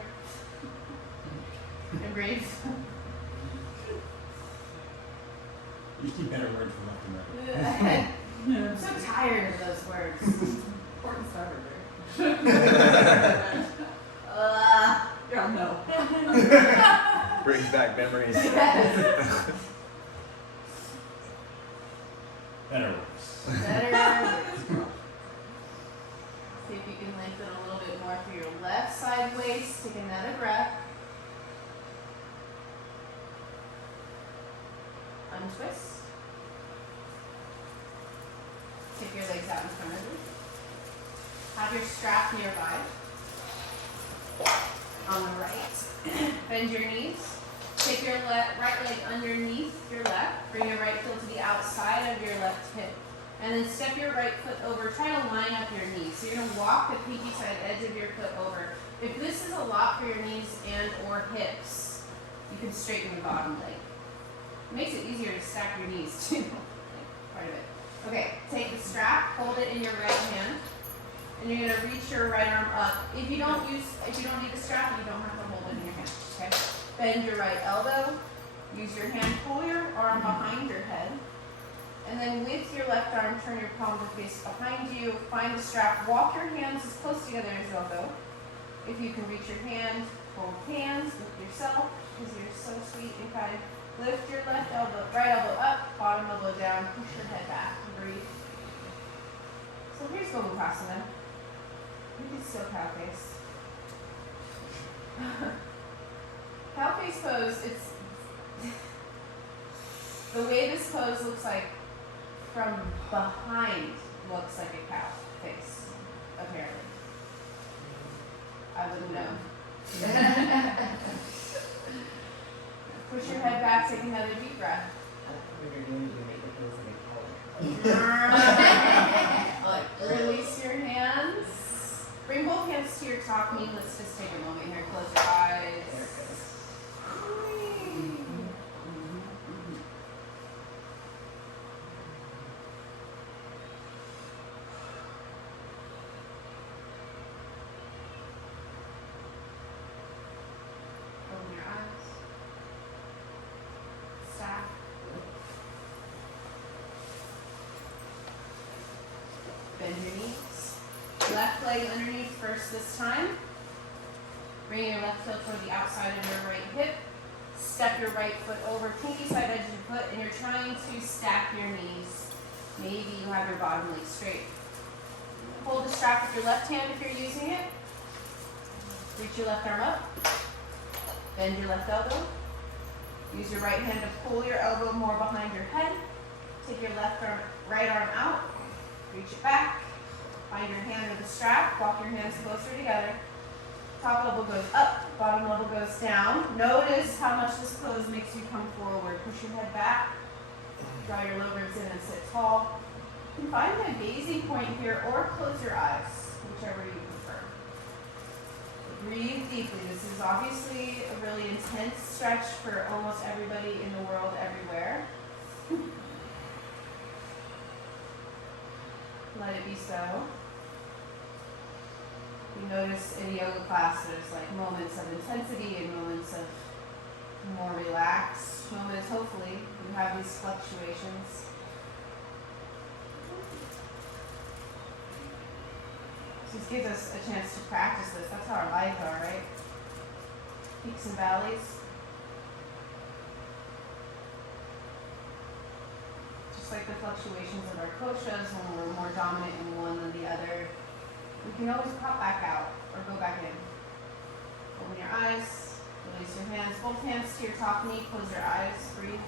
and breathe. You keep better words for left and right. I'm so tired of those words. Important stuff over there. Yeah, no. Brings back memories. Yes. Better words. Better. See if you can lengthen a little bit more through your left side waist. Take another breath. Untwist. Take your legs out in front of you. Have your strap nearby. On the right. Bend your knees. Take your right leg underneath your left. Bring your right heel to the outside of your left hip. And then step your right foot over. Try to line up your knees. So you're going to walk the pinky side edge of your foot over. If this is a lot for your knees and or hips, you can straighten the bottom leg. It makes it easier to stack your knees too. Part of it. Okay, take the strap, hold it in your right hand, and you're gonna reach your right arm up. If you don't need the strap, you don't have to hold it in your hand. Okay? Bend your right elbow, use your hand, pull your arm behind your head, and then with your left arm, turn your palm to face behind you, find the strap, walk your hands as close together as you'll go. If you can reach your hand, hold hands with yourself, because you're so sweet and kind. Lift your right elbow up, bottom elbow down, push your head back, and breathe. So here's Gomukasana. You can still cow face. Cow face pose, it's the way this pose looks like from behind looks like a cow face, apparently. I wouldn't know. Push your head back, take another deep breath. Release your hands. Bring both hands to your talk knee. Let's just take a moment here. Close your eyes. There it goes. Open your eyes. Stack. Bend your knees. Left leg underneath first this time. Bring your left heel toward the outside of your right hip. Step your right foot over, pinky side edge of your foot, and you're trying to stack your knees. Maybe you have your bottom leg straight. Hold the strap with your left hand if you're using it. Reach your left arm up. Bend your left elbow. Use your right hand to pull your elbow more behind your head. Take your right arm out. Reach it back. Find your hand with the strap. Walk your hands closer together. Top elbow goes up, bottom elbow goes down. Notice how much this pose makes you come forward. Push your head back. Draw your low ribs in and sit tall. You can find a gazing point here or close your eyes, whichever you prefer. Breathe deeply. This is obviously a really intense stretch for almost everybody in the world, everywhere. Let it be so. You notice in yoga class there's like moments of intensity and moments of more relaxed moments. Hopefully you have these fluctuations. This gives us a chance to practice this. That's how our lives are, right? Peaks and valleys. Just like the fluctuations of our koshas, when we're more dominant in one than the other, we can always pop back out or go back in. Open your eyes, release your hands, both hands to your top knee, close your eyes, breathe.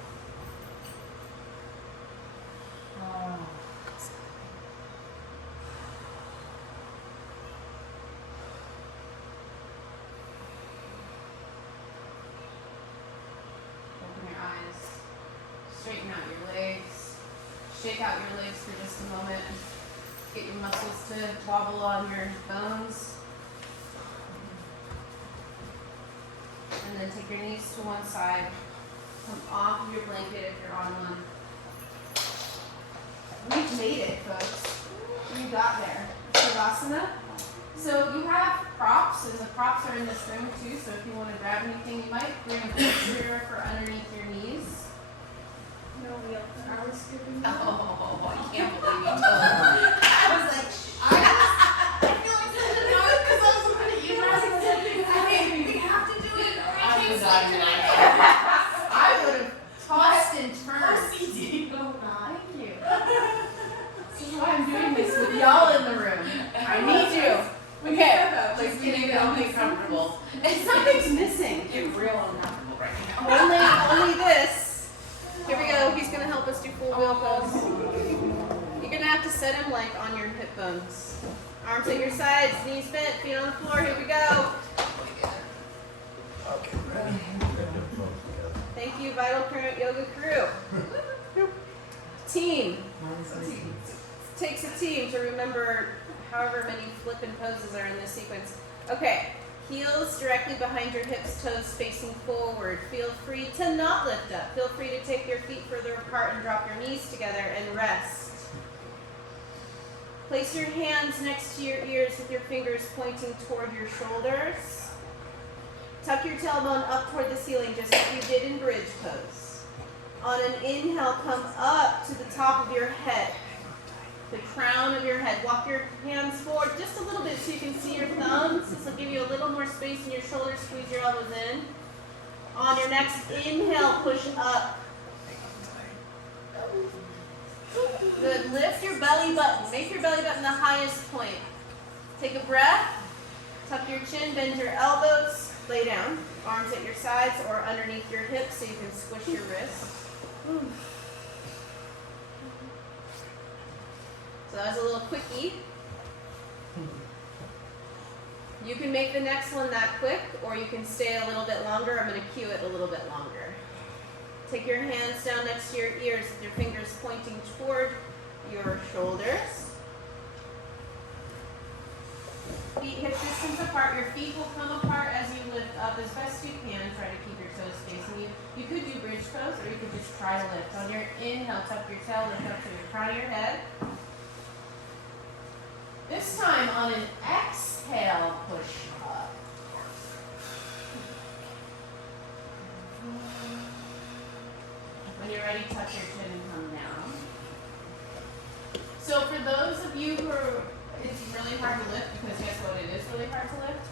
Open your eyes, straighten out your legs, shake out your legs for just a moment. Get your muscles to wobble on your bones. And then take your knees to one side. Come off of your blanket if you're on one. We've made it, folks. You got there. Shavasana. So you have props, and the props are in this room too, so if you want to grab anything, you might bring a bolster for underneath your knees. No, I was skipping. Oh, I can't believe you told me. I was like, I feel like such a dog because I was looking at you and I was like, hey, we have to do it. I can't stop tonight. I would have tossed and turned. OCD. Oh, God. Thank you. This is why I'm doing this with y'all in the room. I need you. Okay. like getting uncomfortable. Something's missing. You're real uncomfortable right now. Only this. Here we go. He's gonna help us do full wheel pose. You're gonna have to set him like on your hip bones. Arms at your sides, knees bent, feet on the floor. Here we go. Okay, ready? Thank you, Vital Current Yoga crew. Team. Takes a team to remember however many flippin' poses are in this sequence. Okay. Heels directly behind your hips, toes facing forward. Feel free to not lift up. Feel free to take your feet further apart and drop your knees together and rest. Place your hands next to your ears with your fingers pointing toward your shoulders. Tuck your tailbone up toward the ceiling just like you did in bridge pose. On an inhale, come up to the top of your head. The crown of your head. Walk your hands forward just a little bit so you can see your thumbs. This will give you a little more space in your shoulders. Squeeze your elbows in. On your next inhale, push up. Good. Lift your belly button. Make your belly button the highest point. Take a breath. Tuck your chin. Bend your elbows. Lay down. Arms at your sides or underneath your hips so you can squish your wrists. So that was a little quickie. You can make the next one that quick, or you can stay a little bit longer. I'm going to cue it a little bit longer. Take your hands down next to your ears with your fingers pointing toward your shoulders. Feet feet hip distance apart. Your feet will come apart as you lift up as best you can. Try to keep your toes facing you. You could do bridge pose, or you could just try to lift. On your inhale, tuck your tail, lift up to the crown of your head. This time on an exhale, push up. When you're ready, tuck your chin and come down. So for those of you who are, it's really hard to lift, because guess what, it is really hard to lift.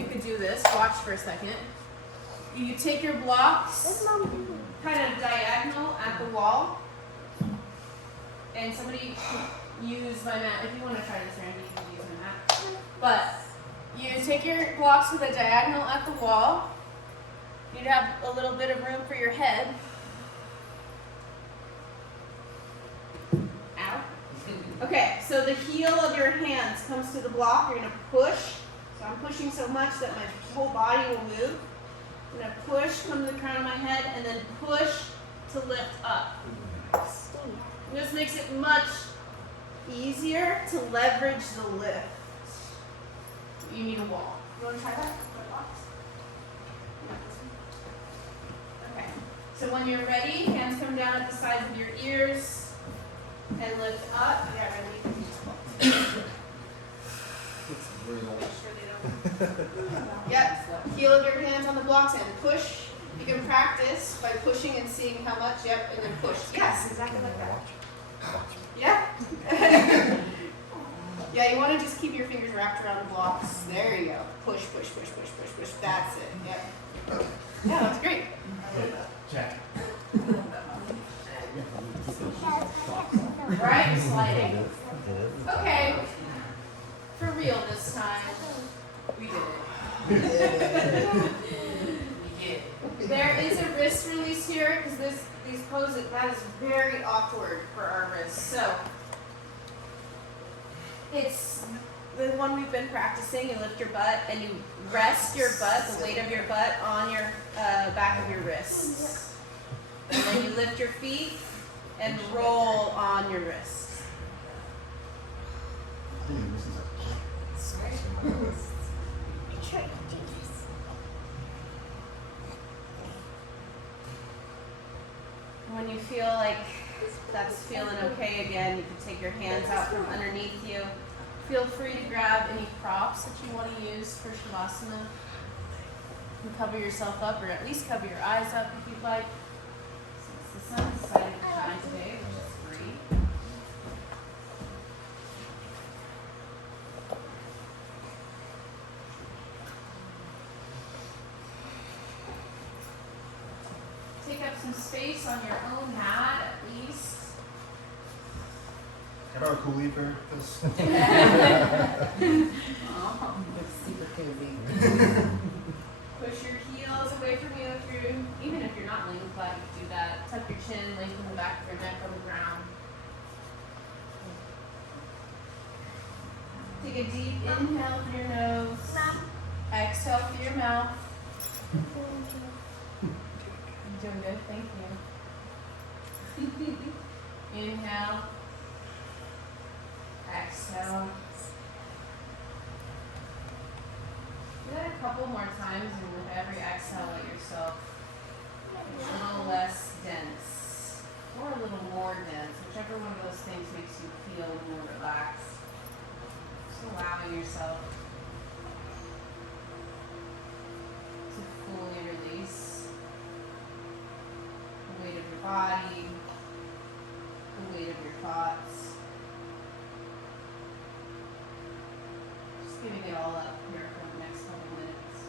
You could do this, watch for a second. You take your blocks kind of diagonal at the wall. And somebody could use my mat. If you want to try this, Randy, you can use my mat. But you take your blocks with a diagonal at the wall. You'd have a little bit of room for your head. Ow. Okay, so the heel of your hands comes to the block. You're going to push. So I'm pushing so much that my whole body will move. I'm going to push, come to the crown of my head, and then push to lift up. This makes it much easier to leverage the lift. You need a wall. You want to try that? Okay. So when you're ready, hands come down at the sides of your ears and lift up. Yeah, ready? Yep. Heel of your hands on the blocks and push. You can practice by pushing and seeing how much. Yep, and then push. Yes, exactly like that. Yeah. Yeah, you want to just keep your fingers wrapped around the blocks. There you go. Push, push, push, push, push, push. That's it. Yep. Yeah, that's great. Check. Right? Sliding. Okay. For real this time. We did it. There is a wrist release here because these poses, that is very awkward for our wrists. So it's the one we've been practicing. You lift your butt and you rest your butt, the weight of your butt, on your back of your wrists. And then you lift your feet and roll on your wrists. When you feel like that's feeling okay again, you can take your hands out from underneath you. Feel free to grab any props that you want to use for Shavasana. You can cover yourself up, or at least cover your eyes up if you'd like. Since the sun decided to shine today, which is great. Take up some space on your own mat, at least. How about a coolie for this? It's super cozy. Push your heels away from you even if you're not laying flat, you can do that. Tuck your chin, lengthen the back of your neck on the ground. Take a deep inhale through your nose. Exhale through your mouth. You're doing good, thank you. Inhale. Exhale. Do that a couple more times, and with every exhale, let yourself a little less dense, or a little more dense, whichever one of those things makes you feel more relaxed. Just allowing yourself to fully release the weight of your body, the weight of your thoughts. Just giving it all up here for the next couple minutes.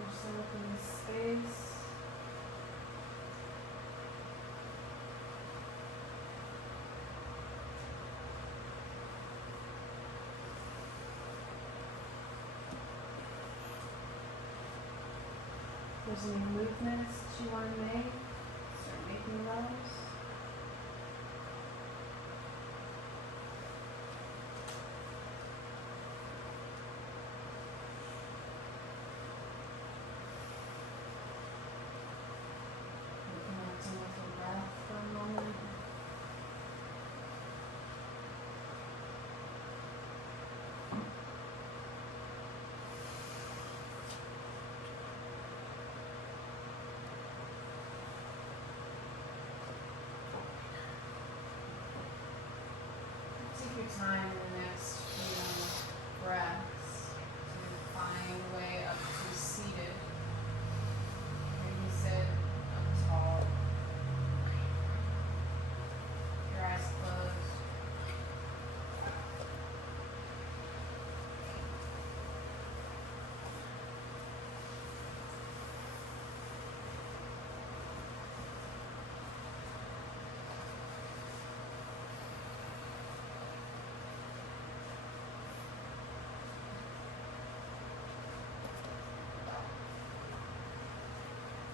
yourself in this space. If there's any movements that you want to make, start making those. Connecting with your breath for a moment. Take your time in the next few breaths to find a way up to seated. Maybe sit up tall. Your eyes closed.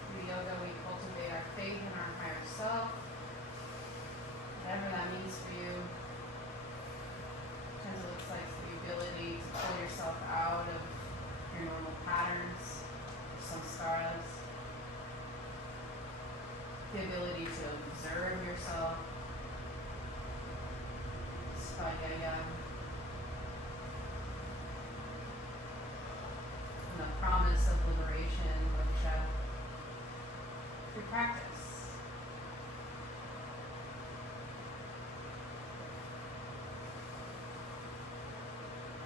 Through yoga, we cultivate our faith in our higher self, whatever that means for you. Sometimes it looks like the ability to pull yourself out of your normal patterns, samskaras, the ability to observe yourself, svadhyaya, and the promise of liberation, moksha, through practice.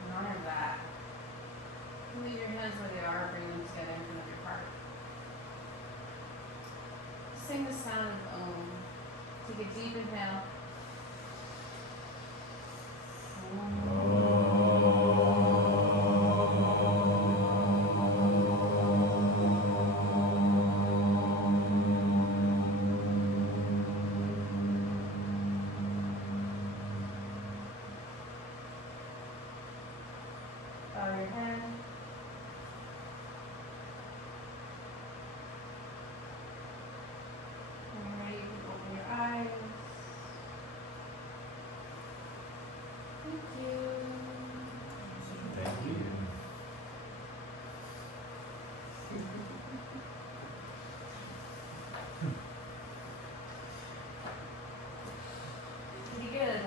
In honor of that, you leave your hands where they are, bring them together in front of your heart. Sing the sound of Om. Take a deep inhale. Bow your head.